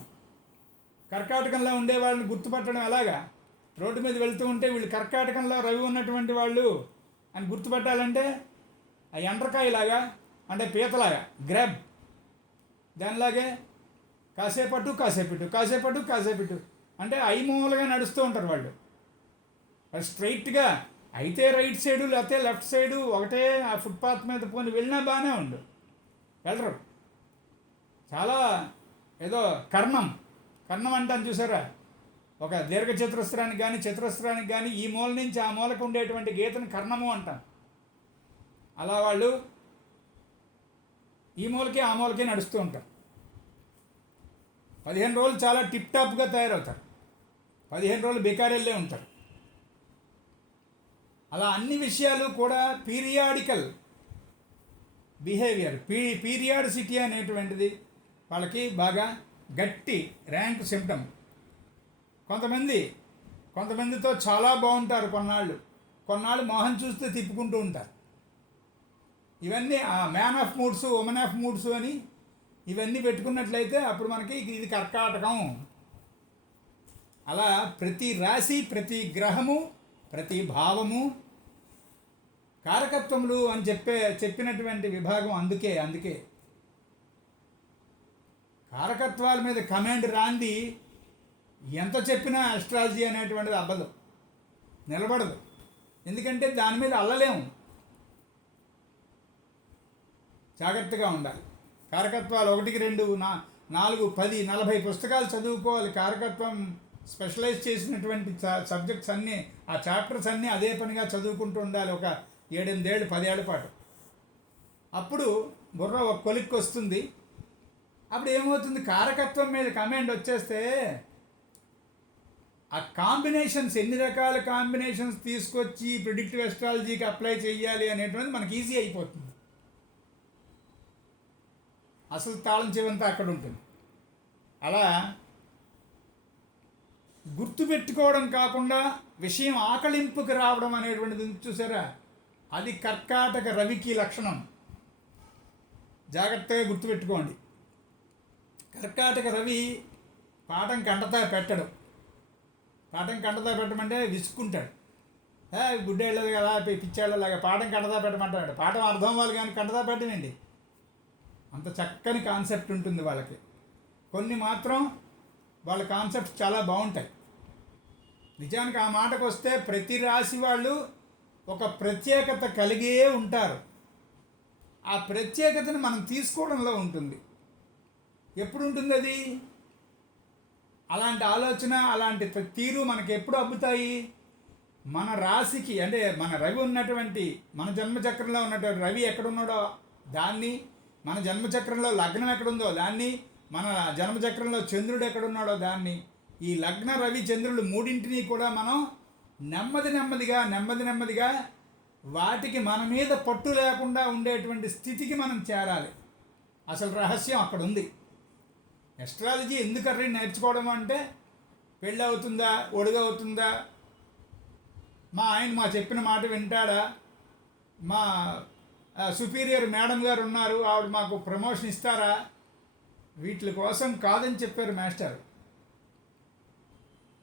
కర్కాటకంలో ఉండే వాళ్ళని గుర్తుపట్టడం ఎలాగా? రోడ్డు మీద వెళ్తూ ఉంటే వీళ్ళు కర్కాటకంలో రవి ఉన్నటువంటి వాళ్ళు అని గుర్తుపట్టాలంటే ఆ ఎండ్రకాయలాగా, అంటే పీతలాగా గ్రాబ్, దానిలాగే కాసేపట్టు అంటే ఐమూలగా నడుస్తూ ఉంటారు వాళ్ళు. స్ట్రైట్గా అయితే రైట్ సైడు లేకపోతే లెఫ్ట్ సైడు ఒకటే ఆ ఫుట్పాత్ మీద పోని వెళ్ళినా బాగానే ఉండు, వెళ్ళరు. చాలా ఏదో కర్ణం కర్ణం అంటాను చూసారా, ఒక దీర్ఘ చతురస్రానికి కానీ చతురస్రానికి కానీ ఈ మూల నుంచి ఆ మూలకు ఉండేటువంటి గీతను కర్ణము అంటాం. అలా వాళ్ళు ఈ మూలకి ఆ మూలకి నడుస్తూ ఉంటారు. 15 రోజులు చాలా టిప్ టాప్గా తయారవుతారు, 15 రోజులు బెకారెళ్ళే ఉంటారు. అలా అన్ని విషయాలు కూడా పీరియాడికల్ బిహేవియర్, పీరియాడిసిటీ అనేటువంటిది వాళ్ళకి బాగా గట్టి ర్యాంక్ సిమ్టమ్. కొంతమందితో చాలా బాగుంటారు, కొన్నాళ్ళు మొహం చూస్తే తిప్పుకుంటూ ఉంటారు. ఇవన్నీ ఆ man of moods, women of moods అని ఇవన్నీ పెట్టుకున్నట్లయితే అప్పుడు మనకి ఇది కర్కాటకం. అలా ప్రతి రాశి, ప్రతి గ్రహము, ప్రతి భావము కారకత్వములు అని చెప్పినటువంటి విభాగం. అందుకే కారకత్వాల మీద కమాండ్ రాంది ఎంత చెప్పినా అస్ట్రాలజీ అనేటువంటిది అవ్వదు, నిలబడదు. ఎందుకంటే దాని మీద అల్లలేము, జాగ్రత్తగా ఉండాలి. కారకత్వాలు 1, 2, 4, 10, 40 పుస్తకాలు చదువుకోవాలి. కారకత్వం స్పెషలైజ్ చేసినటువంటి సబ్జెక్ట్స్ అన్నీ, ఆ చాప్టర్స్ అన్నీ అదే పనిగా చదువుకుంటూ ఉండాలి ఒక 7-8 ఏళ్ళు, 10 ఏళ్ల పాటు. అప్పుడు బుర్ర ఒక కొలిక్కి వస్తుంది. అప్పుడు ఏమవుతుంది, కారకత్వం మీద కమాండ్ వచ్చేస్తే ఆ కాంబినేషన్స్, ఎన్ని రకాల కాంబినేషన్స్ తీసుకొచ్చి ప్రిడిక్టివ్ అస్ట్రాలజీకి అప్లై చేయాలి అనేటువంటిది మనకి ఈజీ అయిపోతుంది. అసలు తాళం చెవంతా అక్కడ ఉంటుంది. అలా గుర్తుపెట్టుకోవడం కాకుండా విషయం ఆకలింపుకి రావడం అనేటువంటిది చూసారా, అది కర్కాటక రవికి లక్షణం. జాగ్రత్తగా గుర్తుపెట్టుకోండి. కర్కాటక రవి పాఠం కంటతా పెట్టడం. పాఠం కంటతా పెట్టమంటే విసుక్కుంటాడు. గుడ్డేళ్ళది కదా, పిచ్చేళ్ళలాగా పాఠం కంటతా పెట్టమంటాడు. పాఠం అర్థం వాళ్ళు కానీ కంటతా పెట్టనండి. అంత చక్కని కాన్సెప్ట్ ఉంటుంది వాళ్ళకి. కొన్ని మాత్రం వాళ్ళ కాన్సెప్ట్స్ చాలా బాగుంటాయి. నిజానికి ఆ మాటకు వస్తే ప్రతి రాశి వాళ్ళు ఒక ప్రత్యేకత కలిగే ఉంటారు. ఆ ప్రత్యేకతను మనం తీసుకోవడంలో ఉంటుంది. ఎప్పుడు ఉంటుంది అది? అలాంటి ఆలోచన, అలాంటి తీరు మనకి ఎప్పుడు అబ్బుతాయి? మన రాశికి, అంటే మన రవి ఉన్నటువంటి, మన జన్మచక్రంలో ఉన్నటువంటి రవి ఎక్కడున్నాడో దాన్ని, మన జన్మచక్రంలో లగ్నం ఎక్కడుందో దాన్ని, మన జన్మచక్రంలో చంద్రుడు ఎక్కడున్నాడో దాన్ని, ఈ లగ్న రవి చంద్రుడు మూడింటిని కూడా మనం నెమ్మదిగా వాటికి మన మీద పట్టు లేకుండా ఉండేటువంటి స్థితికి మనం చేరాలి. అసలు రహస్యం అక్కడ ఉంది. ఎస్ట్రాలజీ ఎందుకర్రీ నేర్చుకోవడం అంటే, పెళ్ళి అవుతుందా, ఒడుగవుతుందా, మా ఆయన మా చెప్పిన మాట వింటాడా, మా సుపీరియర్ మేడం గారు ఉన్నారు, ఆవిడ మాకు ప్రమోషన్ ఇస్తారా, వీటి కోసం కాదని చెప్పారు మాస్టర్.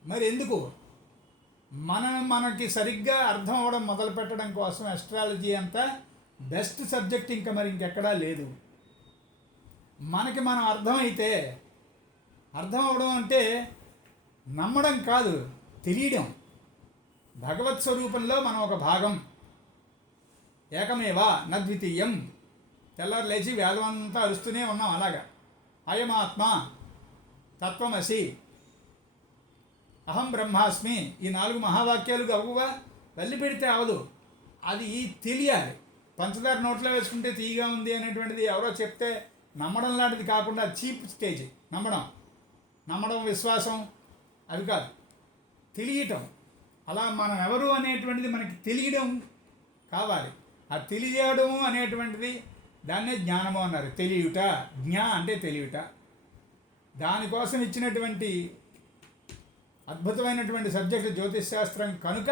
మరి ఎందుకు? మనకి సరిగ్గా అర్థం అవ్వడం మొదలు పెట్టడం కోసం ఎస్ట్రాలజీ అంతా బెస్ట్ సబ్జెక్ట్ ఇంకా మరి ఇంకెక్కడా లేదు. మనకి మనం అర్థమైతే, అర్థం అవడం అంటే నమ్మడం కాదు, తెలియడం. భగవత్ స్వరూపంలో మనం ఒక భాగం, ఏకమేవా నద్వితీయం. తెల్లారు లేచి వేదం అంతా అరుస్తూనే ఉన్నాం. అలాగా అయమాత్మ, తత్వమసి, అహం బ్రహ్మాస్మి, ఈ 4 మహావాక్యాలు గవ్వుగా వెళ్ళి పెడితే అవదు. అది తెలియాలి. పంచదార నోట్లో వేసుకుంటే తీయగా ఉంది అనేటువంటిది ఎవరో చెప్తే నమ్మడం లాంటిది కాకుండా చీప్ స్టేజ్. నమ్మడం విశ్వాసం అవి కాదు, తెలియటం. అలా మనం ఎవరు అనేటువంటిది మనకి తెలియడం కావాలి. ఆ తెలియడము అనేటువంటిది దాన్నే జ్ఞానము అన్నారు. తెలియుట, అంటే తెలియుట. దానికోసం ఇచ్చినటువంటి అద్భుతమైనటువంటి సబ్జెక్టు జ్యోతిష్ శాస్త్రం కనుక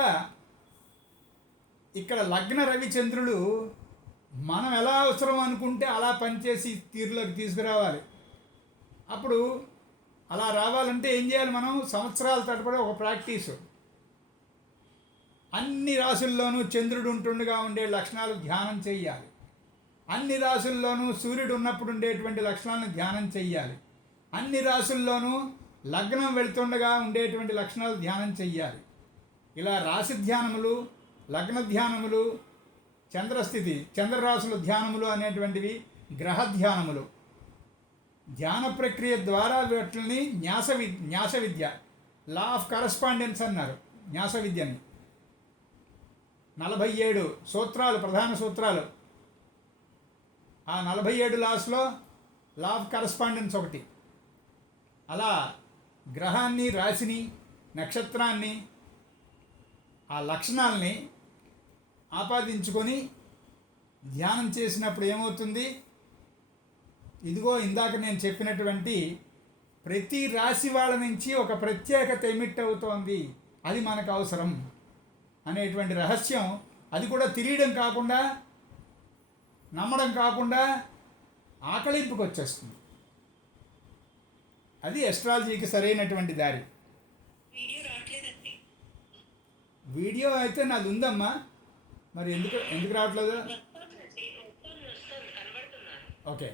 ఇక్కడ లగ్న రవిచంద్రులు మనం ఎలా అవసరం అనుకుంటే అలా పనిచేసి తీరులోకి తీసుకురావాలి. అప్పుడు అలా రావాలంటే ఏం చేయాలి? మనం సంవత్సరాల తరబడి ఒక ప్రాక్టీసు. అన్ని రాశుల్లోనూ చంద్రుడు ఉంటుండగా ఉండే లక్షణాలు ధ్యానం చెయ్యాలి. అన్ని రాశుల్లోనూ సూర్యుడు ఉన్నప్పుడు ఉండేటువంటి లక్షణాలను ధ్యానం చెయ్యాలి. అన్ని రాశుల్లోనూ లగ్నం వెళ్తుండగా ఉండేటువంటి లక్షణాలు ధ్యానం చెయ్యాలి. ఇలా రాశి ధ్యానములు, లగ్న ధ్యానములు, చంద్రస్థితి, చంద్రరాశుల ధ్యానములు అనేటువంటివి గ్రహ ధ్యానములు. ధ్యాన ప్రక్రియ ద్వారా వీటిని న్యాస విద్య, లా ఆఫ్ కరస్పాండెన్స్ అన్నారు న్యాస విద్యని. 47 సూత్రాలు, ప్రధాన సూత్రాలు. ఆ 47 లాస్లో లా ఆఫ్ కరస్పాండెన్స్ ఒకటి. అలా గ్రహాన్ని, రాశిని, నక్షత్రాన్ని, ఆ లక్షణాలని ఆపాదించుకొని ధ్యానం చేసినప్పుడు ఏమవుతుంది, ఇదిగో ఇందాక నేను చెప్పినటువంటి ప్రతి రాశి వాళ్ళ నుంచి ఒక ప్రత్యేకత ఎమిట్ అవుతోంది, అది మనకు అవసరం అనేటువంటి రహస్యం, అది కూడా తెలియడం కాకుండా, నమ్మడం కాకుండా ఆకలింపుకి వచ్చేస్తుంది. అది ఎస్ట్రాలజీకి సరైనటువంటి దారి. వీడియో అయితే నాది ఉందమ్మా, మరి ఎందుకు రావట్లేదు? Okay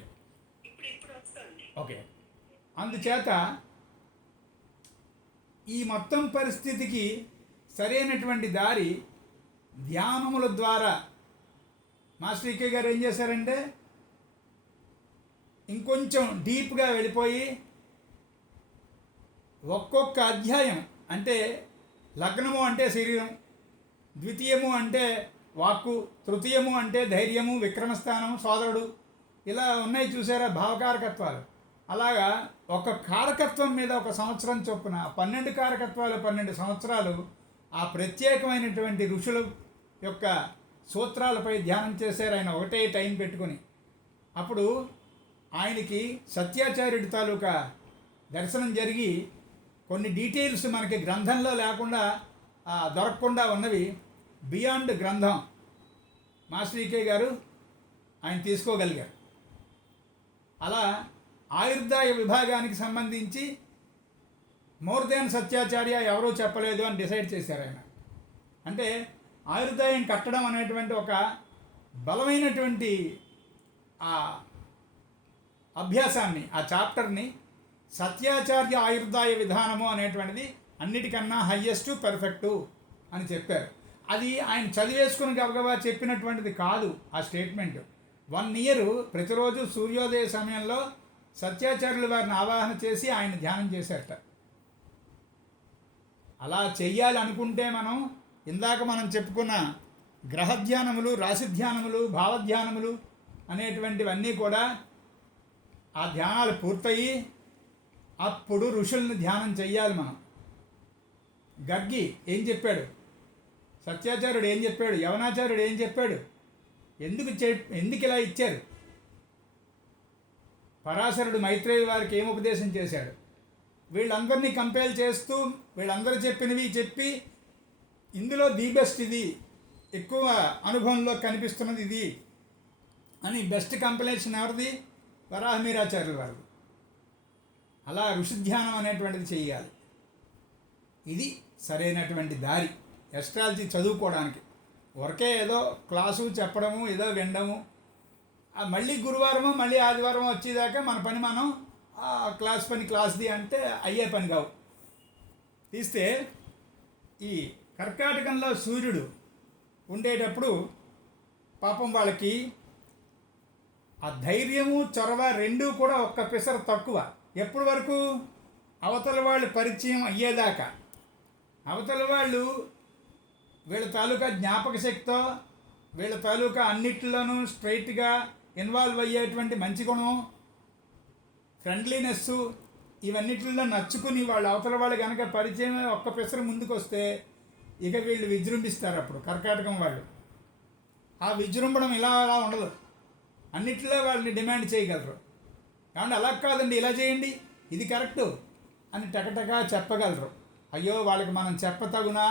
okay. అందుచేత ఈ మొత్తం పరిస్థితికి సరైనటువంటి దారి ధ్యానముల ద్వారా మాస్టర్ ఈకే గారు ఏం చేశారంటే ఇంకొంచెం డీప్గా వెళ్ళిపోయి ఒక్కొక్క అధ్యాయం, అంటే లగ్నము అంటే శరీరం, ద్వితీయము అంటే వాక్కు, తృతీయము అంటే ధైర్యము, విక్రమస్థానం, సోదరుడు, ఇలా ఉన్నాయి చూసారా భావకారకత్వాలు. అలాగా ఒక కారకత్వం మీద ఒక సంవత్సరం చొప్పున 12 కారకత్వాలు 12 సంవత్సరాలు ఆ ప్రత్యేకమైనటువంటి ఋషుల యొక్క సూత్రాలపై ధ్యానం చేశారు ఆయన ఒకటే టైం పెట్టుకొని. అప్పుడు ఆయనకి సత్యాచార్యుడి తాలూకా దర్శనం జరిగి కొన్ని డీటెయిల్స్ మనకి గ్రంథంలో లేకుండా దొరకకుండా ఉన్నవి బియాండ్ గ్రంథం మాస్టర్ ఈకే గారు ఆయన తీసుకోగలిగారు. అలా ఆయుర్దాయ విభాగానికి సంబంధించి మోర్ దాన్ సత్యాచార్య ఎవరూ చెప్పలేదు అని డిసైడ్ చేశారు ఆయన. అంటే ఆయుర్దాయం కట్టడం అనేటువంటి ఒక బలమైనటువంటి ఆ అభ్యాసాన్ని, ఆ చాప్టర్ని సత్యాచార్య ఆయుర్దాయ విధానము అనేటువంటిది అన్నిటికన్నా హయ్యెస్ట్ పర్ఫెక్టు అని చెప్పారు. అది ఆయన చదివేసుకుని గబగబా చెప్పినటువంటిది కాదు ఆ స్టేట్మెంట్. 1 ఇయర్ ప్రతిరోజు సూర్యోదయ సమయంలో సత్యాచార్యుల వారిని ఆవాహన చేసి ఆయన ధ్యానం చేశారట. అలా చెయ్యాలి అనుకుంటే ఇందాక మనం చెప్పుకున్న గ్రహ ధ్యానములు, రాశి ధ్యానములు, భావధ్యానములు అనేటువంటివన్నీ కూడా ఆ ధ్యానాలు పూర్తయి అప్పుడు ఋషుల్ని ధ్యానం చెయ్యాలి మనం. గర్గి ఏం చెప్పాడు, సత్యాచార్యుడు ఏం చెప్పాడు, యవనాచార్యుడు ఏం చెప్పాడు, ఎందుకు ఇలా ఇచ్చారు, పరాశరుడు మైత్రేయ వారికి ఏం ఉపదేశం చేశాడు, వీళ్ళందరినీ కంపేర్ చేస్తూ వీళ్ళందరూ చెప్పినవి చెప్పి ఇందులో ది బెస్ట్ ఇది, ఎక్కువ అనుభవంలో కనిపిస్తున్నది ఇది అని బెస్ట్ కంపలేషన్ ఎవరిది, వరాహమీరాచార్యుల వారిది. అలా ఋషిధ్యానం అనేటువంటిది చెయ్యాలి. ఇది సరైనటువంటి దారి ఎస్ట్రాలజీ చదువుకోవడానికి. ఒరకే ఏదో క్లాసు చెప్పడము, ఏదో వినడము, మళ్ళీ గురువారము మళ్ళీ ఆదివారం వచ్చేదాకా మన పని మనం క్లాస్ పని క్లాస్ది అంటే అయ్యే పని కావు. తీస్తే ఈ కర్కాటకంలో సూర్యుడు ఉండేటప్పుడు పాపం వాళ్ళకి ఆ ధైర్యము, చొరవ రెండూ కూడా ఒక్క పిసరు తక్కువ. ఎప్పటి వరకు? అవతల వాళ్ళు పరిచయం అయ్యేదాకా. అవతల వాళ్ళు వీళ్ళ తాలూకా జ్ఞాపక శక్తితో, వీళ్ళ తాలూకా అన్నిటిలోనూ స్ట్రైట్గా ఇన్వాల్వ్ అయ్యేటువంటి మంచి గుణం, ఫ్రెండ్లీనెస్సు, ఇవన్నిటిలో నచ్చుకుని వాళ్ళు అవతల వాళ్ళు కనుక పరిచయం ఒక్క పిసరు ముందుకు వస్తే ఇక వీళ్ళు విజృంభిస్తారు. అప్పుడు కర్కాటకం వాళ్ళు ఆ విజృంభణం ఇలా అలా ఉండదు, అన్నిటిలో వాళ్ళని డిమాండ్ చేయగలరు. కాబట్టి అలా కాదండి, ఇలా చేయండి, ఇది కరెక్టు అని టకటగా చెప్పగలరు. అయ్యో వాళ్ళకి మనం చెప్పతగునా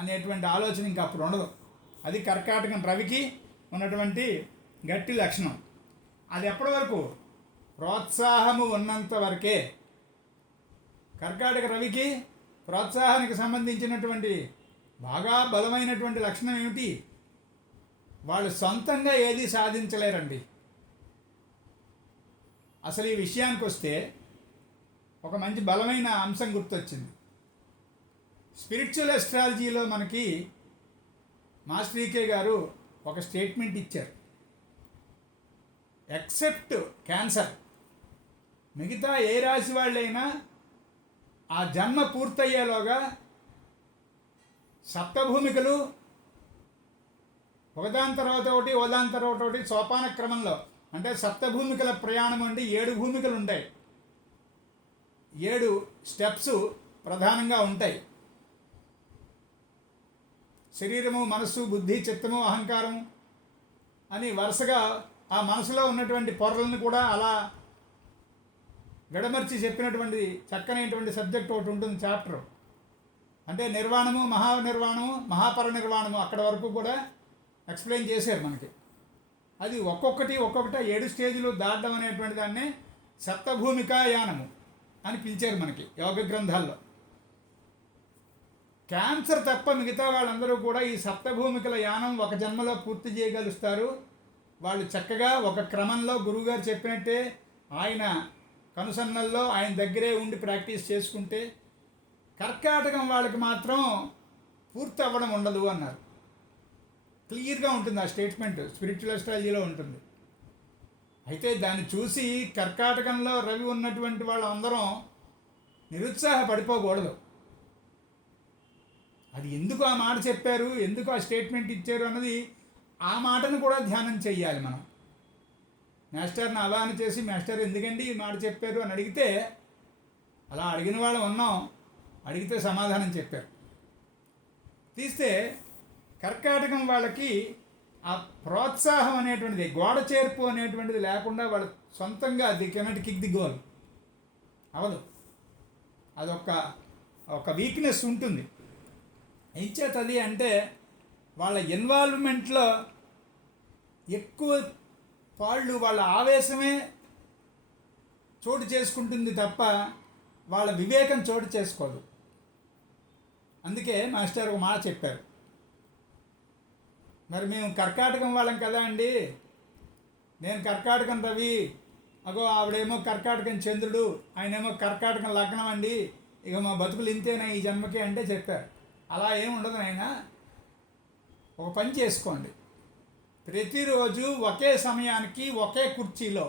అనేటువంటి ఆలోచన ఇంకా అప్పుడు ఉండదు. అది కర్కాటకం రవికి ఉన్నటువంటి గట్టి లక్షణం. అది ఎప్పటి వరకు? ప్రోత్సాహము ఉన్నంత వరకే. కర్కాటక రవికి ప్రోత్సాహానికి సంబంధించినటువంటి బాగా బలమైనటువంటి లక్షణం ఏమిటి? వాళ్ళు సొంతంగా ఏది సాధించలేరండి. అసలు ఈ విషయానికి వస్తే ఒక మంచి బలమైన అంశం గుర్తొచ్చింది. స్పిరిచువల్ ఎస్ట్రాలజీలో మాస్టర్ ఈకే గారు ఒక స్టేట్మెంట్ ఇచ్చారు. ఎక్సెప్ట్ క్యాన్సర్, మిగతా ఏ రాశి వాళ్ళైనా ఆ జన్మ పూర్తయ్యేలోగా సప్తభూమికలు ఒకదాని తర్వాత ఒకటి ఒకదాని తర్వాత ఒకటి సోపాన క్రమంలో, అంటే సప్తభూమికల ప్రయాణం అండి. 7 భూమికలు ఉంటాయి, 7 స్టెప్స్ ప్రధానంగా ఉంటాయి. శరీరము, మనస్సు, బుద్ధి, చిత్తము, అహంకారము అని వరుసగా ఆ మనసులో ఉన్నటువంటి పొరలను కూడా అలా విడమర్చి చెప్పినటువంటి చక్కనైనటువంటి సబ్జెక్ట్ ఒకటి ఉంటుంది, చాప్టర్. అంటే నిర్వాణము, మహానిర్వాణము, మహాపరినిర్వాణము అక్కడ వరకు కూడా ఎక్స్ప్లెయిన్ చేశారు మనకి. అది ఒక్కొక్కటి 7 స్టేజ్లు దాటడం అనేటువంటి దాన్నే సప్తభూమికా యానము అని పిలిచారు మనకి యోగ గ్రంథాల్లో. క్యాన్సర్ తప్ప మిగతా వాళ్ళందరూ కూడా ఈ సప్తభూమికల యానం ఒక జన్మలో పూర్తి చేయగలుస్తారు. వాళ్ళు చక్కగా ఒక క్రమంలో గురువుగారు చెప్పినట్టే ఆయన కనుసన్నల్లో ఆయన దగ్గరే ఉండి ప్రాక్టీస్ చేసుకుంటే. కర్కాటకం వాళ్ళకి మాత్రం పూర్తి అవ్వడం ఉండదు అన్నారు. క్లియర్గా ఉంటుంది ఆ స్టేట్మెంట్, స్పిరిచువల్ అస్ట్రాలజీలో ఉంటుంది. అయితే దాన్ని చూసి కర్కాటకంలో రవి ఉన్నటువంటి వాళ్ళందరం నిరుత్సాహపడిపోకూడదు. అది ఎందుకు ఆ మాట చెప్పారు, ఎందుకు ఆ స్టేట్మెంట్ ఇచ్చారు అన్నది, ఆ మాటను కూడా ధ్యానం చెయ్యాలి మనం. మాస్టర్ని అలానే చేసి, మాస్టర్ ఎందుకండి ఈ మాట చెప్పారు అని అడిగితే, అలా అడిగిన వాళ్ళం ఉన్నాం, అడిగితే సమాధానం చెప్పారు. తీస్తే కర్కాటకం వాళ్ళకి ఆ ప్రోత్సాహం అనేటువంటిది, గోడ చేర్పు అనేటువంటిది లేకుండా వాళ్ళు సొంతంగా the cannot kick the goal అవదు. అదొక వీక్నెస్ ఉంటుంది. ఇచ్చేది అంటే వాళ్ళ ఇన్వాల్వ్మెంట్లో ఎక్కువ వాళ్ళు వాళ్ళ ఆవేశమే చోటు చేసుకుంటుంది తప్ప వాళ్ళ వివేకం చోటు చేసుకోదు. అందుకే మాస్టర్ ఒక మాట చెప్పారు, మరి మేము కర్కాటకం వాళ్ళం కదా అండి, నేను కర్కాటకం రవి, అగో ఆవిడేమో కర్కాటకం చంద్రుడు, ఆయనేమో కర్కాటకం లగ్నం అండి, ఇక మా బతుకులు ఇంతేనా ఈ జన్మకి అంటే చెప్పారు. అలా ఏమి ఉండదు నాయనా, ఒక పని చేసుకోండి, ప్రతిరోజు ఒకే సమయానికి ఒకే కుర్చీలో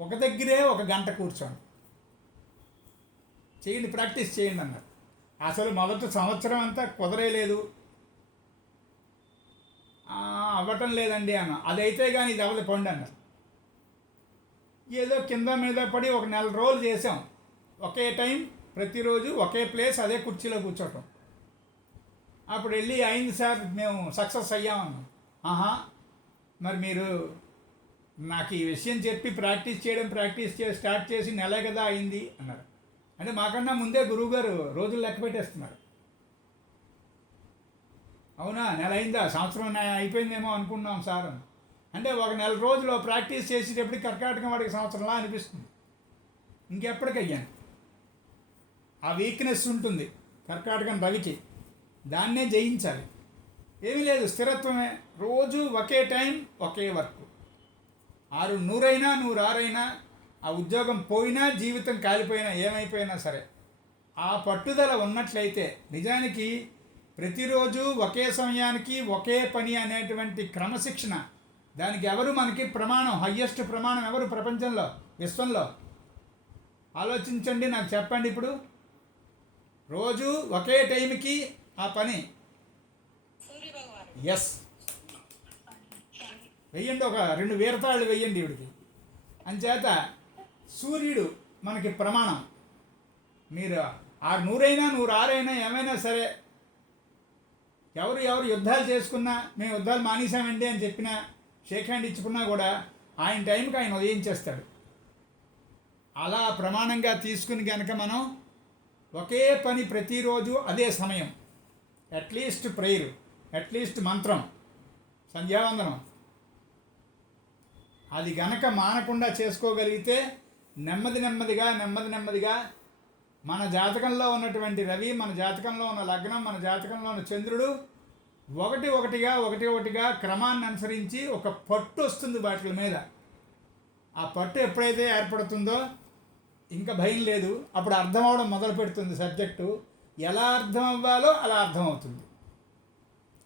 ఒక దగ్గరే 1 గంట కూర్చోండి, చేయండి, ప్రాక్టీస్ చేయండి అన్నారు. అసలు మొదటి సంవత్సరం అంతా కుదరేలేదు, అవ్వటం లేదండి అన్న. అదైతే కానీ ఇది అవ్వదు పండు అన్నారు. ఏదో కింద మీద పడి 1 నెల రోజులు చేసాం, ఒకే టైం ప్రతిరోజు ఒకే ప్లేస్ అదే కుర్చీలో కూర్చోటం. అప్పుడు వెళ్ళి అయింది సార్ మేము సక్సెస్ అయ్యామన్నాం. మరి మీరు నాకు ఈ విషయం చెప్పి ప్రాక్టీస్ స్టార్ట్ చేసి నెలే కదా అయింది అన్నారు. అంటే మాకన్నా ముందే గురువుగారు రోజులు లెక్క పెట్టేస్తున్నారు. అవునా, నెల అయిందా, సంవత్సరం అయిపోయిందేమో అనుకున్నాం సార్ అని. అంటే 1 నెల రోజులు ప్రాక్టీస్ చేసేటప్పటికి కర్కాటకం వాడికి సంవత్సరంలా అనిపిస్తుంది. ఇంకెప్పటికయ్యాను ఆ వీక్నెస్ ఉంటుంది కర్కాటకం రవికి, దాన్నే జయించాలి. ఏమీ లేదు, స్థిరత్వమే. రోజు ఒకే టైం ఒకే వర్క్, 100 అయినా 106 అయినా, ఆ ఉద్యోగం పోయినా జీవితం కాలిపోయినా ఏమైపోయినా సరే ఆ పట్టుదల ఉన్నట్లయితే నిజానికి ప్రతిరోజు ఒకే సమయానికి ఒకే పని అనేటువంటి క్రమశిక్షణ, దానికి ఎవరు మనకి ప్రమాణం, హయ్యెస్ట్ ప్రమాణం ఎవరు ప్రపంచంలో, విశ్వంలో? ఆలోచించండి, నాకు చెప్పండి. ఇప్పుడు రోజు ఒకే టైంకి ఆ పని, ఎస్, వెయ్యండి, ఒక 2 వీరతాళ్ళు వెయ్యండి ఇవిడికి. అంచేత సూర్యుడు మనకి ప్రమాణం. మీరు 100 అయినా 106 అయినా ఏమైనా సరే, ఎవరు యుద్ధాలు చేసుకున్నా, మేము యుద్ధాలు మానేసామండి అని చెప్పినా, షేక్ హ్యాండ్ ఇచ్చుకున్నా కూడా ఆయన టైంకి ఆయన ఉదయించేస్తాడు. అలా ప్రమాణంగా తీసుకుని కనుక మనం ఒకే పని ప్రతిరోజు అదే సమయం, అట్లీస్ట్ ప్రేయర్, అట్లీస్ట్ మంత్రం, సంధ్యావందనం, అది గనక మానకుండా చేసుకోగలిగితే నెమ్మదిగా మన జాతకంలో ఉన్నటువంటి రవి, మన జాతకంలో ఉన్న లగ్నం, మన జాతకంలో ఉన్న చంద్రుడు ఒకటిగా క్రమాన్ని అనుసరించి ఒక పట్టు వస్తుంది వాటి మీద. ఆ పట్టు ఎప్పుడైతే ఏర్పడుతుందో ఇంకా భయం లేదు, అప్పుడు అర్థం అవడం మొదలు పెడుతుంది సబ్జెక్టు. ఎలా అర్థం అవ్వాలో అలా అర్థమవుతుంది.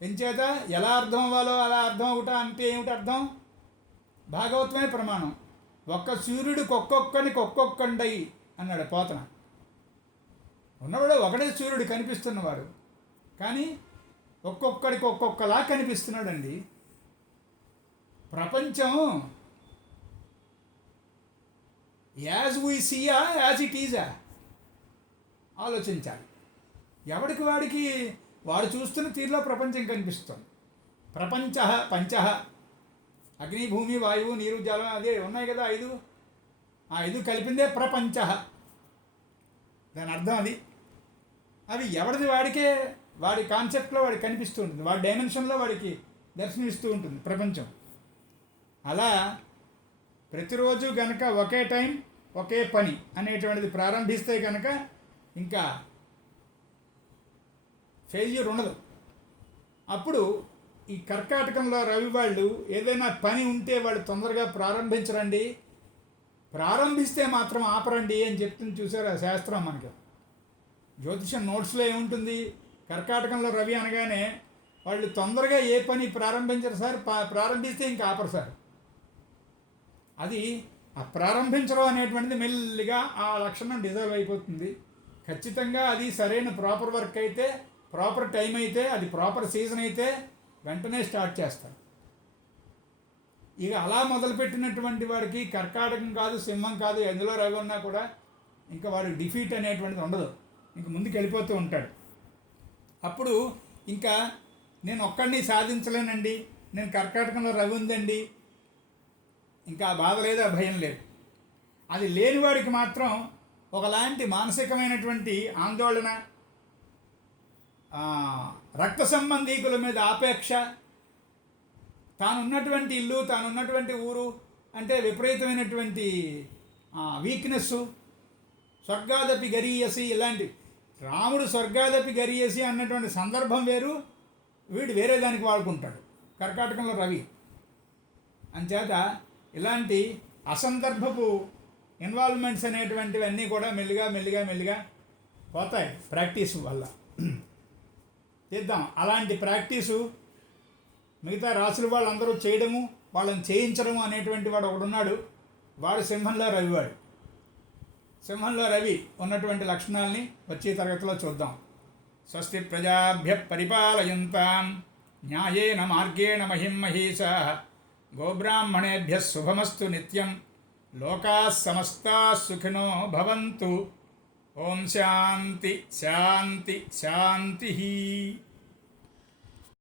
ఎంచేత ఎలా అర్థం అవ్వాలో అలా అర్థం అవుతా అంటే ఏమిటి అర్థం? భాగవతమే ప్రమాణం. ఒక్క సూర్యుడికి ఒక్కొక్కడికి అన్నాడు పోతన. ఉన్నవాడు ఒకటే సూర్యుడు కనిపిస్తున్నవాడు, కానీ ఒక్కొక్కడికి ఒక్కొక్కలా కనిపిస్తున్నాడండి. ప్రపంచం యాజ్ వీ సీయా యాజ్ ఇట్ ఈజా ఆలోచించాలి. ఎవడికి వాడికి వాడు చూస్తున్న తీరులో ప్రపంచం కనిపిస్తుంది. ప్రపంచ పంచ, అగ్ని భూమి వాయువు నీరు జలం అదే ఉన్నాయి కదా, 5. ఆ 5 కలిపిందే ప్రపంచ. దాని అర్థం అది. అవి ఎవరిది వాడికే, వాడి కాన్సెప్ట్లో వాడికి కనిపిస్తూ ఉంటుంది, వాడి డైమెన్షన్లో వాడికి దర్శనమిస్తూ ఉంటుంది ప్రపంచం. అలా ప్రతిరోజు కనుక ఒకే టైం ఒకే పని అనేటువంటిది ప్రారంభిస్తే కనుక ఇంకా ఫెయిల్యూర్ ఉండదు. అప్పుడు ఈ కర్కాటకంలో రవి వాళ్ళు ఏదైనా పని ఉంటే వాళ్ళు తొందరగా ప్రారంభించరండి, ప్రారంభిస్తే మాత్రం ఆపరండి అని చెప్తుంది. చూసారా శాస్త్రం మనకి? జ్యోతిషం నోట్స్లో ఏముంటుంది? కర్కాటకంలో రవి అనగానే వాళ్ళు తొందరగా ఏ పని ప్రారంభించరు సార్, ప్రారంభిస్తే ఇంకా ఆపరు సార్. అది ఆ ప్రారంభించడం అనేటువంటిది మెల్లిగా ఆ లక్షణం డిజాల్వ్ అయిపోతుంది. ఖచ్చితంగా అది సరైన ప్రాపర్ వర్క్ అయితే, ప్రాపర్ టైం అయితే, అది ప్రాపర్ సీజన్ అయితే వెంటనే స్టార్ట్ చేస్తారు. ఇక అలా మొదలుపెట్టినటువంటి వాడికి కర్కాటకం కాదు, సింహం కాదు, ఎందులో రవి ఉన్నా కూడా ఇంకా వాడు డిఫీట్ అనేటువంటిది ఉండదు, ఇంక ముందుకు వెళ్ళిపోతూ ఉంటాడు. అప్పుడు ఇంకా నేను ఒక్కడిని సాధించలేనండి, నేను కర్కాటకంలో రవి ఉందండి, ఇంకా బాధ లేదు, ఆ భయం లేదు. అది లేనివాడికి మాత్రం ఒకలాంటి మానసికమైనటువంటి ఆందోళన, రక్త సంబంధీకుల మీద ఆపేక్ష, తానున్నటువంటి ఇల్లు, తానున్నటువంటి ఊరు అంటే విపరీతమైనటువంటి వీక్నెస్సు, స్వర్గాదపి గరీయసి, ఇలాంటి రాముడు స్వర్గాదపి గరీయసి అన్నటువంటి సందర్భం వేరు, వీడు వేరే దానికి వాడుకుంటాడు కర్కాటకంలో రవి. అంచేత ఇలాంటి అసందర్భపు ఇన్వాల్వ్మెంట్స్ అనేటువంటివన్నీ కూడా మెల్లిగా పోతాయి ప్రాక్టీసు వల్ల. చేద్దాం అలాంటి ప్రాక్టీసు మిగతా రాసుల వాళ్ళందరూ చేయడము, వాళ్ళని చేయించడము అనేటువంటి వాడు ఒకడున్నాడు. వాడు సింహంలో రవివాడు. సింహంలో రవి ఉన్నటువంటి లక్షణాలని వచ్చే తరగతిలో చూద్దాం. స్వస్తి ప్రజాభ్య పరిపాలయంతాం న్యాయేన మార్గేణ మహిమహీషాః గోబ్రాహ్మణేభ్యः శుభమస్తు నిత్యం. లోకాः సమస్తాः సుఖినో భవంతు. ఓం శాంతి శాంతి శాంతి.